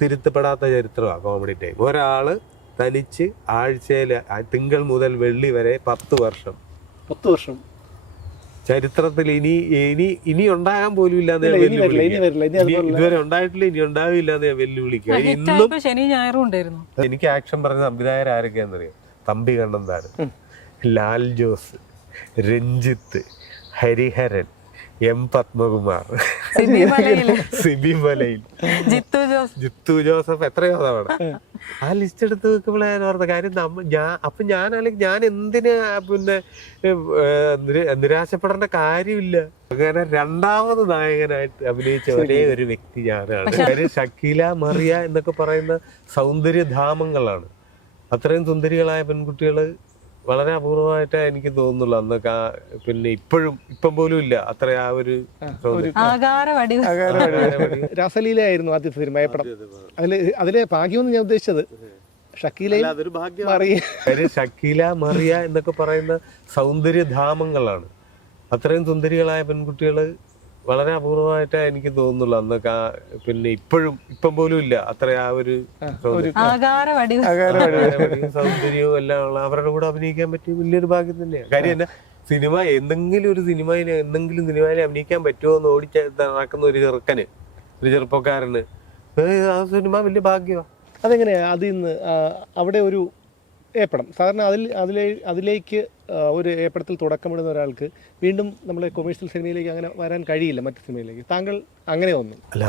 തിരുത്തപ്പെടാത്ത ചരിത്രമാണ് comedy time. ഒരാള് തനിച്ച് ആഴ്ചയിൽ തിങ്കൾ മുതൽ വെള്ളി വരെ 10 വർഷം 10 വർഷം ചരിത്രത്തിൽ ഇനി ഉണ്ടാകാൻ പോലും ഇല്ലാതെ ഇതുവരെ ഉണ്ടായിട്ടില്ല, ഇനി ഉണ്ടാവില്ലാതെ ഞാൻ വെല്ലുവിളിക്കുക. ഇന്നും ശനി ഞായറും ഉണ്ടായിരുന്നു. എനിക്ക് ആക്ഷൻ പറഞ്ഞ സംവിധായകർ ആരൊക്കെയാണെന്നറിയാം? തമ്പി കണ്ണന്താനം, ലാൽ ജോസ്, രഞ്ജിത്ത്, ഹരിഹരൻ, എം പത്മകുമാർ, സിബി മലയിൽ, ജിത്തു ജോസഫ്, എത്രയോ തവണ. ആ ലിസ്റ്റ് എടുത്ത് വെക്കുമ്പോഴേ ഞാൻ ഓർത്ത കാര്യം. ഞാൻ എന്തിനാ പിന്നെ നിരാശപ്പെടേണ്ട കാര്യമില്ല. അങ്ങനെ രണ്ടാമത് നായകനായിട്ട് അഭിനയിച്ച ഒരേ ഒരു വ്യക്തി ഞാനാണ്. കാര്യം ഷക്കീല, മറിയ എന്നൊക്കെ പറയുന്ന സൗന്ദര്യധാമങ്ങളാണ്. അത്രയും സുന്ദരികളായ പെൺകുട്ടികള് വളരെ അപൂർവമായിട്ടേ എനിക്ക് തോന്നുന്നുള്ളൂ. അന്നൊക്കെ പിന്നെ ഇപ്പം പോലും ഇല്ല അത്ര ആ ഒരു രാസലീലയായിരുന്നു ആദ്യത്തെ സിനിമ ഏപ്പടം. അതിലെ ഭാഗ്യമെന്ന് ഞാൻ ഉദ്ദേശിച്ചത് ഷക്കീല, മറിയ എന്നൊക്കെ പറയുന്ന സൗന്ദര്യധാമങ്ങളാണ്. അത്രയും സുന്ദരികളായ പെൺകുട്ടികള് വളരെ അപൂർവമായിട്ടേ എനിക്ക് തോന്നുന്നുള്ളൂ. അന്നൊക്കെ പിന്നെ ഇപ്പം പോലും ഇല്ല അത്ര ആ ഒരു സൗന്ദര്യവും എല്ലാം ഉള്ള അവരുടെ കൂടെ അഭിനയിക്കാൻ പറ്റിയ വലിയൊരു ഭാഗ്യം തന്നെയാണ്. കാര്യം എന്നാ, എന്തെങ്കിലും സിനിമയിൽ അഭിനയിക്കാൻ പറ്റുമോ എന്ന് ഓടിച്ച് നടക്കുന്ന ഒരു ചെറുപ്പക്കാരന് ആ സിനിമ വലിയ ഭാഗ്യമാണ്. അതെങ്ങനെയാ അതിന്ന് അവിടെ ഒരു ഏപ്പടം സാധാരണ അതിലേക്ക് ഒരു ഏപ്പടത്തിൽ തുടക്കമിടുന്ന ഒരാൾക്ക് വീണ്ടും നമ്മളെ കൊമേഴ്ഷ്യൽ സിനിമയിലേക്ക് അങ്ങനെ വരാൻ കഴിയില്ല, മറ്റു സിനിമയിലേക്ക്. താങ്കൾ അങ്ങനെ ഒന്നും അല്ല.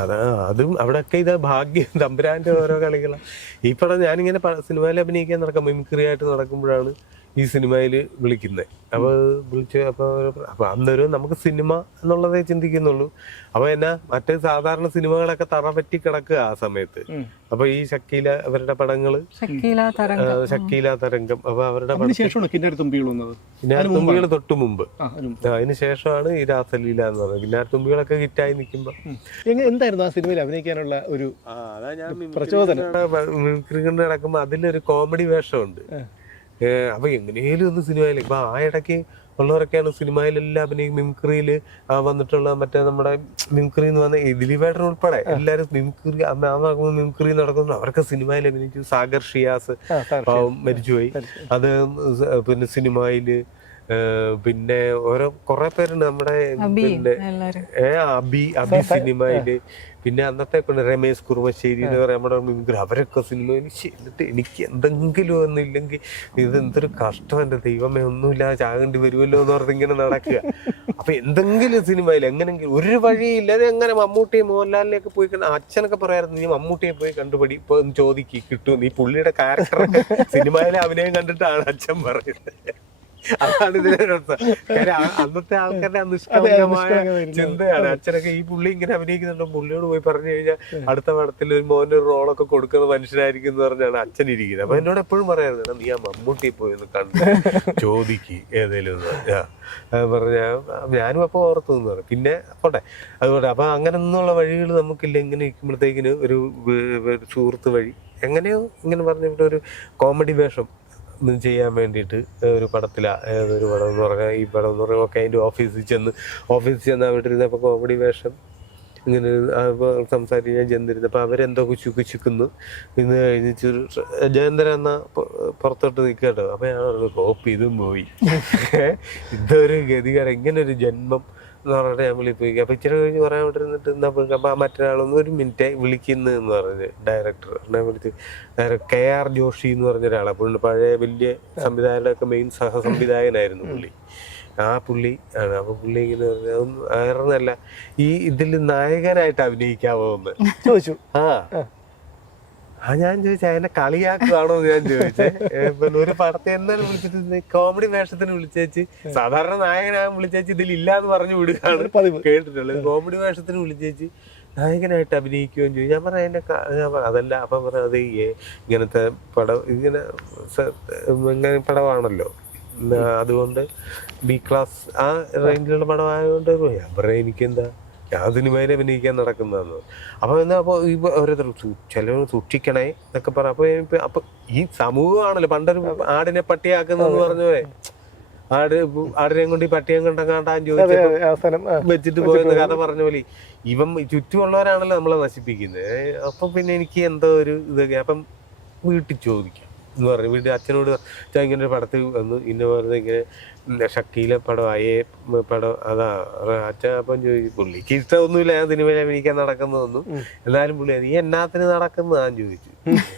അതും അവിടെയൊക്കെ ഇത് ഭാഗ്യം, തമ്പുരാന്റെ ഓരോ കളികളാണ്. ഈ പടം ഞാനിങ്ങനെ സിനിമയിൽ അഭിനയിക്കാൻ മിമിക്രി ആയിട്ട് നടക്കുമ്പോഴാണ് ഈ സിനിമയിൽ വിളിക്കുന്നത്. അപ്പോൾ അപ്പോൾ അന്നേരം നമുക്ക് സിനിമ എന്നുള്ളതേ ചിന്തിക്കുന്നുള്ളൂ. അപ്പോൾ എന്നാ മറ്റേ സാധാരണ സിനിമകളൊക്കെ തറപറ്റി കിടക്കുക ആ സമയത്ത്. അപ്പൊ ഈ ഷക്കീല അവരുടെ പടങ്ങള്, ഷക്കീല തരംഗം, അപ്പൊ അവരുടെ കിന്നാരത്തുമ്പികൾ തൊട്ടു മുമ്പ്, അതിന് ശേഷമാണ് ഈ രാസലീല എന്ന് പറയുന്നത്. കിന്നാരത്തുമ്പികളൊക്കെ ഹിറ്റായി നിൽക്കുമ്പോ എന്തായിരുന്നു ആ സിനിമയിൽ അഭിനയിക്കാനുള്ള ഒരു പ്രചോദനം? മിമിക്രി കൊണ്ട് നടക്കുമ്പോ അതിലൊരു കോമഡി വേഷമുണ്ട്. അപ്പൊ എങ്ങനെയും ഒന്ന് സിനിമയിൽ ഇപ്പൊ ആ ഇടയ്ക്ക് ഉള്ളവരൊക്കെയാണ് സിനിമയിലെല്ലാം അഭിനയിക്കും. മിമിക്രിയിൽ വന്നിട്ടുള്ള മറ്റേ നമ്മുടെ മിമിക്രി എന്ന് പറഞ്ഞ ദിലീപേട്ടൻ ഉൾപ്പെടെ എല്ലാരും മിമിക്രി നടക്കുന്നു. അവർക്ക് സിനിമയിൽ അഭിനയിച്ചു. സാഗർ ഷിയാസ് മരിച്ചുപോയി. അത് പിന്നെ സിനിമയില് പിന്നെ കുറെ പേരുണ്ട് നമ്മുടെ. പിന്നെ അബി സിനിമയില്, പിന്നെ അന്നത്തെ രമേശ് കുറുമശ്ശേരി എന്ന് പറയാം നമ്മുടെ മിമിക്രി. അവരൊക്കെ സിനിമയിൽ എന്നിട്ട് എനിക്ക് എന്തെങ്കിലും ഒന്നുമില്ലെങ്കിൽ ഇതെന്തൊരു കഷ്ടം, എൻ്റെ ദൈവമേ ഒന്നുമില്ലാതെ ചാകേണ്ടി വരുമല്ലോ എന്ന് പറഞ്ഞ് ഇങ്ങനെ നടക്കുക. അപ്പൊ എന്തെങ്കിലും സിനിമയിൽ എങ്ങനെങ്കിലും ഒരു വഴിയില്ല. അത് എങ്ങനെ മമ്മൂട്ടിയെ മോഹൻലാലിനെയൊക്കെ പോയി അച്ഛനൊക്കെ പറയായിരുന്നു, നീ മമ്മൂട്ടിയെ പോയി കണ്ടുപടി, ഇപ്പൊ ചോദിക്ക് കിട്ടും, നീ പുള്ളിയുടെ ക്യാരക്ടറൊക്കെ സിനിമയിലെ അഭിനയം കണ്ടിട്ടാണ് അച്ഛൻ പറയുന്നത്. അതാണ് ഇതിനർത്ഥം. കാര്യം അന്നത്തെ ആൾക്കാരുടെ നിഷ്കളങ്കമായ ചിന്തയാണ്. അച്ഛനൊക്കെ ഈ പുള്ളി ഇങ്ങനെ അഭിനയിക്കുന്നുണ്ടോ, പുള്ളിയോട് പോയി പറഞ്ഞു കഴിഞ്ഞാൽ അടുത്ത പടത്തിൽ ഒരു മോനൊരു റോളൊക്കെ കൊടുക്കുന്ന മനുഷ്യനായിരിക്കും എന്ന് പറഞ്ഞാണ് അച്ഛൻ ഇരിക്കുന്നത്. അപ്പൊ എന്നോട് എപ്പോഴും പറയായിരുന്നു, നീ ആ മമ്മൂട്ടിയെ പോയി ഒന്ന് കണ്ട് ചോദിക്ക് ഏതേലും പറഞ്ഞ. ഞാനും അപ്പൊ ഓർത്തു എന്ന് പറഞ്ഞു. പിന്നെ പോട്ടെ അതുകൊണ്ട് അപ്പൊ അങ്ങനെ ഒന്നുള്ള വഴികൾ നമുക്കില്ല. ഇങ്ങനെ ഇരിക്കുമ്പോഴത്തേക്കിന് ഒരു സുഹൃത്ത് വഴി എങ്ങനെയോ ഇങ്ങനെ പറഞ്ഞിട്ട് ഒരു കോമഡി വേഷം ചെയ്യാൻ വേണ്ടിയിട്ട് ഒരു ഏതൊരു പടം എന്ന് പറഞ്ഞാൽ ഈ പടം എന്ന് പറഞ്ഞാൽ ഒക്കെ അതിൻ്റെ ഓഫീസിൽ ചെന്ന് അവിടെ ഇരുന്നപ്പോൾ കോമഡി വേഷം ഇങ്ങനെ സംസാരിക്കാൻ ചെന്നിരുന്നപ്പോൾ അവരെന്തോ കുശുക്കുന്നു. ഇന്ന് കഴിഞ്ഞിട്ടൊരു ജയന്തര എന്ന പുറത്തോട്ട് നിൽക്കട്ടോ. അപ്പോൾ ഞാൻ പറഞ്ഞു, കോപ്പി ഇതും പോയി, ഇതൊരു ഗതികരം, ഇങ്ങനെ ഒരു ജന്മം എന്ന് പറഞ്ഞിട്ട് ഞാൻ വിളിപ്പോയി. അപ്പൊ ഇച്ചിരി കഴിഞ്ഞ് പറയാൻ വിട്ടിരുന്നിട്ട് എന്താ പോയി. അപ്പൊ മറ്റൊരാളൊന്ന് ഒരു മിനിറ്റ് വിളിക്കുന്നു എന്ന് പറഞ്ഞ് ഡയറക്ടർ എന്നെ വിളിച്ച്, KR ജോഷി എന്ന് പറഞ്ഞ ഒരാളെ, പുള്ളി പഴയ വലിയ സംവിധായകരുടെ ഒക്കെ മെയിൻ സഹസംവിധായകനായിരുന്നു പുള്ളി. ആ പുള്ളി ആണ്. അപ്പൊ പുള്ളി ഇങ്ങനെ പറഞ്ഞു, വേറൊന്നല്ല, ഈ ഇതിൽ നായകനായിട്ട് അഭിനയിക്കാവോ എന്ന് ചോദിച്ചു. ഞാൻ ചോദിച്ചു, അതിനെ കളിയാക്കുകയാണോ എന്ന് ഞാൻ ചോദിച്ചേ. പിന്നെ ഒരു പടത്തെ എന്നാലും വിളിച്ചിട്ട് കോമഡി വേഷത്തിന് വിളിച്ചേച്ച്, സാധാരണ നായകനാകാൻ വിളിച്ചേച്ച് ഇതിലില്ലാന്ന് പറഞ്ഞു വിടുകയാണ് കേട്ടിട്ടുള്ളത്. കോമഡി വേഷത്തിന് വിളിച്ചേച്ച് നായകനായിട്ട് അഭിനയിക്കുകയും ചെയ്യും. ഞാൻ പറഞ്ഞ അതല്ല. അപ്പം പറഞ്ഞ അത് ഇങ്ങനത്തെ പടം ഇങ്ങനെ പടമാണല്ലോ, അതുകൊണ്ട് B ക്ലാസ് ആ റേഞ്ചിലുള്ള പടമായതുകൊണ്ട് ഞാൻ പറയാം എനിക്കെന്താ, ഞാൻ സിനിമയിൽ അഭിനയിക്കാൻ നടക്കുന്നതെന്ന്. അപ്പൊ എന്താ, അപ്പൊ ഈ ഓരോരുത്തർ ചിലർ സൂക്ഷിക്കണേ എന്നൊക്കെ പറയാം. അപ്പൊ ഈ സമൂഹമാണല്ലോ പണ്ടൊരു ആടിനെ പട്ടിയാക്കുന്നെന്ന് പറഞ്ഞ പോലെ ആടിനെയും കൊണ്ട് ഈ പട്ടിയം കൊണ്ടങ്ങാണ്ടാൻ ചോദിച്ചപ്പോ അവസാനം വെച്ചിട്ട് പോയെന്ന് കഥ പറഞ്ഞ പോലെ ഇവൻ ചുറ്റുമുള്ളവരാണല്ലോ നമ്മളെ നശിപ്പിക്കുന്നത്. അപ്പൊ പിന്നെ എനിക്ക് എന്തോ ഒരു ഇതൊക്കെ അപ്പം വീട്ടിൽ ചോദിക്കാം എന്ന് പറഞ്ഞു. വീട്ടിൽ അച്ഛനോട് ഇങ്ങനെ ഒരു പടത്തിൽ വന്നു ഇന്ന പറഞ്ഞ ഇങ്ങനെ ഷക്കീലെ പടം അയേ പടം അതാ അച്ഛൻ. അപ്പം ചോദിച്ചു പുള്ളിക്ക് ഇഷ്ടമൊന്നുമില്ല ഞാൻ സിനിമയിൽ അഭിനയിക്കാൻ നടക്കുന്നതൊന്നും. എന്നാലും പുള്ളി നീ എന്നാത്തിന് നടക്കുന്നത് ഞാൻ ചോദിച്ചു.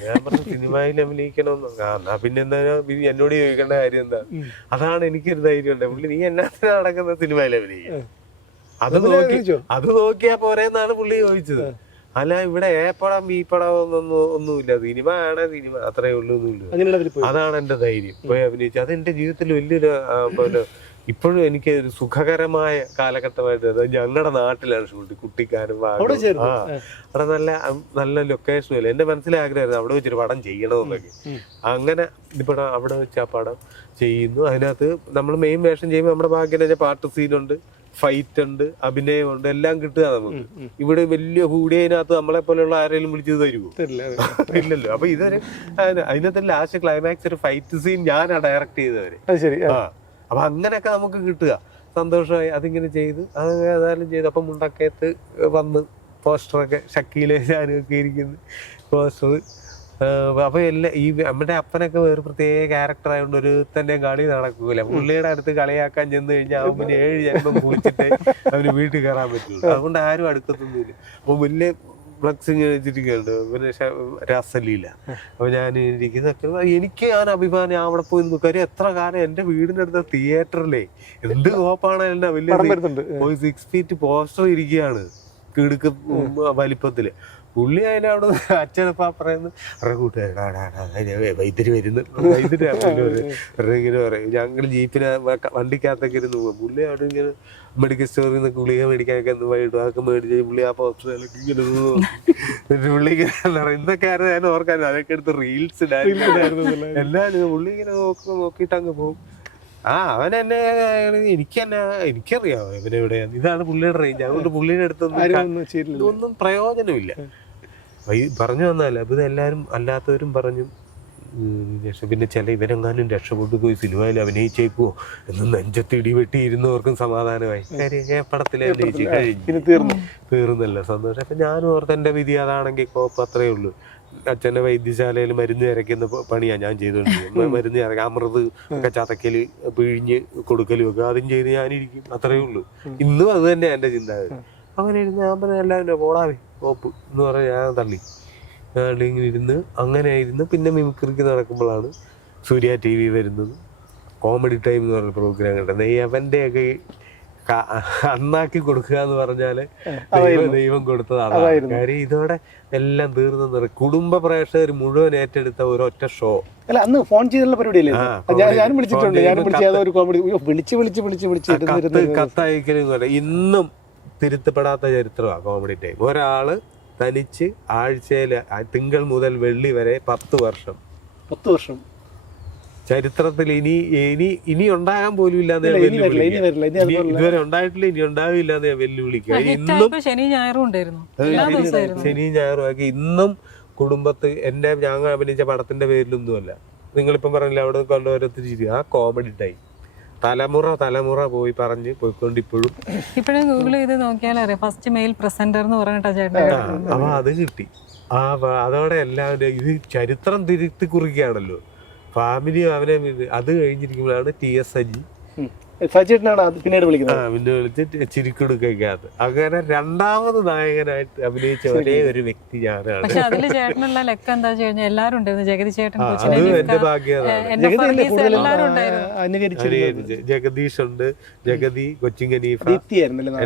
ഞാൻ പറഞ്ഞു സിനിമയിൽ അഭിനയിക്കണമെന്ന്. എന്നാ പിന്നെ എന്താ എന്നോട് ചോദിക്കേണ്ട കാര്യം എന്താ? അതാണ് എനിക്കൊരു ധൈര്യം ഉണ്ട്. പുള്ളി നീ എന്നാത്തിന് നടക്കുന്നത് സിനിമയിൽ അഭിനയിക്കാൻ അത് നോക്കിയാ പോരെന്നാണ് പുള്ളി ചോദിച്ചത്. അല്ല ഇവിടെ എ പടം ബി പടം ഒന്നുമില്ല, സിനിമ ആണ് സിനിമ അത്രേ ഉള്ളൂ. അതാണ് എന്റെ ധൈര്യം പോയി അഭിനയിച്ചു. അത് എന്റെ ജീവിതത്തിൽ വലിയൊരു ഇപ്പോഴും എനിക്ക് ഒരു സുഖകരമായ കാലഘട്ടമായിട്ട്. ഞങ്ങളുടെ നാട്ടിലാണ് ഷൂട്ട്, കുട്ടിക്കാനം ഭാഗം. അവിടെ നല്ല ലൊക്കേഷനും ഇല്ല. എന്റെ മനസ്സിലെ ആഗ്രഹമായിരുന്നു അവിടെ വെച്ചൊരു പടം ചെയ്യണമെന്നൊക്കെ. അങ്ങനെ ഇവിടെ അവിടെ വെച്ച് ആ പടം ചെയ്യുന്നു. അതിനകത്ത് നമ്മൾ മെയിൻ വേഷം ചെയ്യുമ്പോൾ നമ്മുടെ ഭാഗ്യം പാട്ട് സീനുണ്ട്, ഫൈറ്റ് ഉണ്ട്, അഭിനയമുണ്ട്, എല്ലാം കിട്ടുക നമുക്ക്. ഇവിടെ വലിയ കൂടിയതിനകത്ത് നമ്മളെ പോലെയുള്ള ആരെങ്കിലും വിളിച്ചത് തരുമോ? ഇല്ലല്ലോ. അപ്പൊ ഇതൊരു അതിനകത്ത് ലാസ്റ്റ് ക്ലൈമാക്സ് ഒരു ഫൈറ്റ് സീൻ ഞാനാ ഡയറക്ട് ചെയ്തവര്. അപ്പൊ അങ്ങനെയൊക്കെ നമുക്ക് കിട്ടുക, സന്തോഷമായി. അതിങ്ങനെ ചെയ്ത് അത് ഏതായാലും ചെയ്തു. അപ്പൊ മുണ്ടക്കയത്ത് വന്ന് പോസ്റ്ററൊക്കെ ഷക്കീലെ ഞാനൊക്കെ ഇരിക്കുന്നു പോസ്റ്റർ. അപ്പൊ ഈ നമ്മുടെ അപ്പനൊക്കെ വേറെ പ്രത്യേക ക്യാരക്ടർ ആയതുകൊണ്ട് ഒരു തന്നെ കളി നടക്കൂല. പുള്ളിയുടെ അടുത്ത് കളിയാക്കാൻ ചെന്ന് കഴിഞ്ഞാൽ അവൻ പിന്നെ 7 ജന്മം കുളിച്ചിട്ടേ അവന് വീട്ടിൽ കയറാൻ പറ്റുള്ളൂ. അതുകൊണ്ട് ആരും അടുക്കത്തൊന്നുമില്ല. അപ്പൊ വലിയ ഫ്ലക്സിങ് വെച്ചിരിക്കുന്നുണ്ട് പിന്നെ രസലീല. അപ്പൊ ഞാൻ ഇരിക്കുന്നതൊക്കെ എനിക്ക് ഞാൻ അഭിമാനം അവിടെ പോയി കാര്യം എത്ര കാലം എന്റെ വീടിന്റെ അടുത്ത തിയേറ്ററിലേ എന്ത് കോപ്പാണ് എന്നെ വലിയ 6 ഫീറ്റ് പോസ്റ്റർ ഇരിക്കുകയാണ് കിടുക്ക് വലിപ്പത്തില്. പുള്ളി അതിനവിടെ അച്ഛനപ്പാ പറയുന്നു വൈദ്യുതി വരുന്നു ഇങ്ങനെ പറയും. ഞങ്ങൾ ജീപ്പിനെ വണ്ടിക്കകത്തൊക്കെ ഇരുന്ന് പോകും. പുള്ളി അവിടെ ഇങ്ങനെ മെഡിക്കൽ സ്റ്റോറിൽ നിന്ന് ഗുളിക മേടിക്കാനൊക്കെ വൈകിട്ട് അതൊക്കെ മേടിച്ച് പുള്ളി ആ പോസ്റ്ററിലൊക്കെ ഇങ്ങനെ പുള്ളി ഇങ്ങനെ പറയും. ഇന്നൊക്കെ ആയിരുന്നു ഞാൻ ഓർക്കാൻ അതൊക്കെ എടുത്ത് റീൽസ് എല്ലാവരും പുള്ളി ഇങ്ങനെ നോക്കിയിട്ട് അങ്ങ് പോകും. അവൻ എന്നെ എനിക്കറിയാം ഇവനെവിടെയാണ്. ഇതാണ് പുള്ളിയുടെ റേഞ്ച്. അതുകൊണ്ട് പുള്ളിയുടെ അടുത്തൊന്നും ഒന്നും പ്രയോജനമില്ല. പറഞ്ഞു വന്നാലേ അപ്പൊ ഇതെല്ലാരും അല്ലാത്തവരും പറഞ്ഞു. പിന്നെ ചില ഇവരെങ്ങാനും രക്ഷപ്പെട്ടു പോയി സിനിമയിൽ അഭിനയിച്ചേക്കുവോ എന്ന് നെഞ്ചത്ത് ഇടിവെട്ടി ഇരുന്നവർക്കും സമാധാനമായി. കാര്യം പടത്തിൽ അഭിനയിച്ച് കഴിഞ്ഞു തീർന്നല്ലോ, സന്തോഷം. അപ്പൊ ഞാനും ഓർത്ത് എന്റെ വിധി അതാണെങ്കിൽ കോപ്പ് അത്രേ ഉള്ളൂ. അച്ഛൻ്റെ വൈദ്യശാലയിൽ മരുന്ന് ഇറക്കുന്ന പണിയാണ് ഞാൻ ചെയ്തുകൊണ്ടിരിക്കുന്നത്. മരുന്ന് ഇറക്കുക, അമൃത് ഒക്കെ ചതക്കല് പിഴിഞ്ഞ് കൊടുക്കലും ഒക്കെ അതും ചെയ്ത് ഞാനിരിക്കും, അത്രേ ഉള്ളൂ. ഇന്നും അത് തന്നെയാണ് എൻ്റെ ചിന്താഗതി. അങ്ങനെ ഇരുന്ന് ഞാൻ പറഞ്ഞ എല്ലാവരും പോടാവേ കോപ്പ് എന്ന് പറഞ്ഞാൽ ഞാൻ തള്ളി ഇങ്ങനെ ഇരുന്ന് അങ്ങനെ ഇരുന്ന്. പിന്നെ മിമിക്രിക്ക് നടക്കുമ്പോഴാണ് സൂര്യ TV വരുന്നത്. കോമഡി ടൈം എന്ന് പറഞ്ഞ പ്രോഗ്രാം കണ്ടത്. അവൻ്റെയൊക്കെ അന്നാക്കി കൊടുക്കുക എന്ന് പറഞ്ഞാല് ദൈവം കൊടുത്തതാണ്. കാര്യം ഇതോടെ എല്ലാം തീർന്നു. കുടുംബ പ്രേക്ഷകർ മുഴുവൻ ഏറ്റെടുത്ത ഒരൊറ്റ ഷോ. അല്ല അന്ന് ഫോൺ ചെയ്തുള്ള പരിപാടിയല്ലേ? ഞാനും വിളിച്ചിട്ടുണ്ട്. കത്തയക്കലും ഇന്നും തിരുത്തപ്പെടാത്ത ചരിത്രമാണ് കോമഡി ടൈം. ഒരാള് തനിച്ച് ആഴ്ചയില് തിങ്കൾ മുതൽ വെള്ളി വരെ 10 വർഷം ചരിത്രത്തിൽ ഇനി ഉണ്ടാകാൻ പോലും ഇല്ലാതെ ഇതുവരെ ഉണ്ടായിട്ടില്ല, ഇനി ഉണ്ടാവില്ല എന്ന് ഞാൻ വെല്ലുവിളിക്കുക. ഇന്നും ശനി ഞായറും ആക്കി ഇന്നും കുടുംബത്ത് ഞാൻ അഭിനയിച്ച പടത്തിന്റെ പേരിലൊന്നുമല്ല. നിങ്ങളിപ്പം പറഞ്ഞില്ല അവിടെ കൊണ്ടുവരത്തിരി ആ കോമഡി ടൈം തലമുറ പോയി പറഞ്ഞ് പോയിക്കൊണ്ടിപ്പോഴും ഇപ്പോഴും ഗൂഗിൾ ചെയ്ത് നോക്കിയാൽ അറിയാം ഫസ്റ്റ് മെയിൽ പ്രസന്റർ എന്ന് പറഞ്ഞിട്ടാ ചേട്ടൻ. അപ്പൊ അത് കിട്ടി. അതോടെ എല്ലാവരും ഇത് ചരിത്രം തിരുത്തി കുറിക്കുകയാണല്ലോ. ഫാമിലി അവനെ അത് കഴിഞ്ഞിരിക്കുമ്പോഴാണ് TS പിന്നീട് വിളിച്ചിട്ട് ചിരിക്കൊടുക്കകത്ത് അങ്ങനെ രണ്ടാമത് നായകനായിട്ട് അഭിനയിച്ച ഒരേ ഒരു വ്യക്തി ഞാനാണ്. പക്ഷെ അതില് ചേട്ടനുള്ള ലെക്ക എന്താ വെച്ച് കഴിഞ്ഞാൽ എല്ലാരും ഉണ്ടായിരുന്നു. ജഗതി ചേട്ടൻ, എന്റെ ഭാഗ്യമാണ്. ജഗദീഷ് ഉണ്ട്, ജഗതി, കൊച്ചിൻ ഖനീഫ,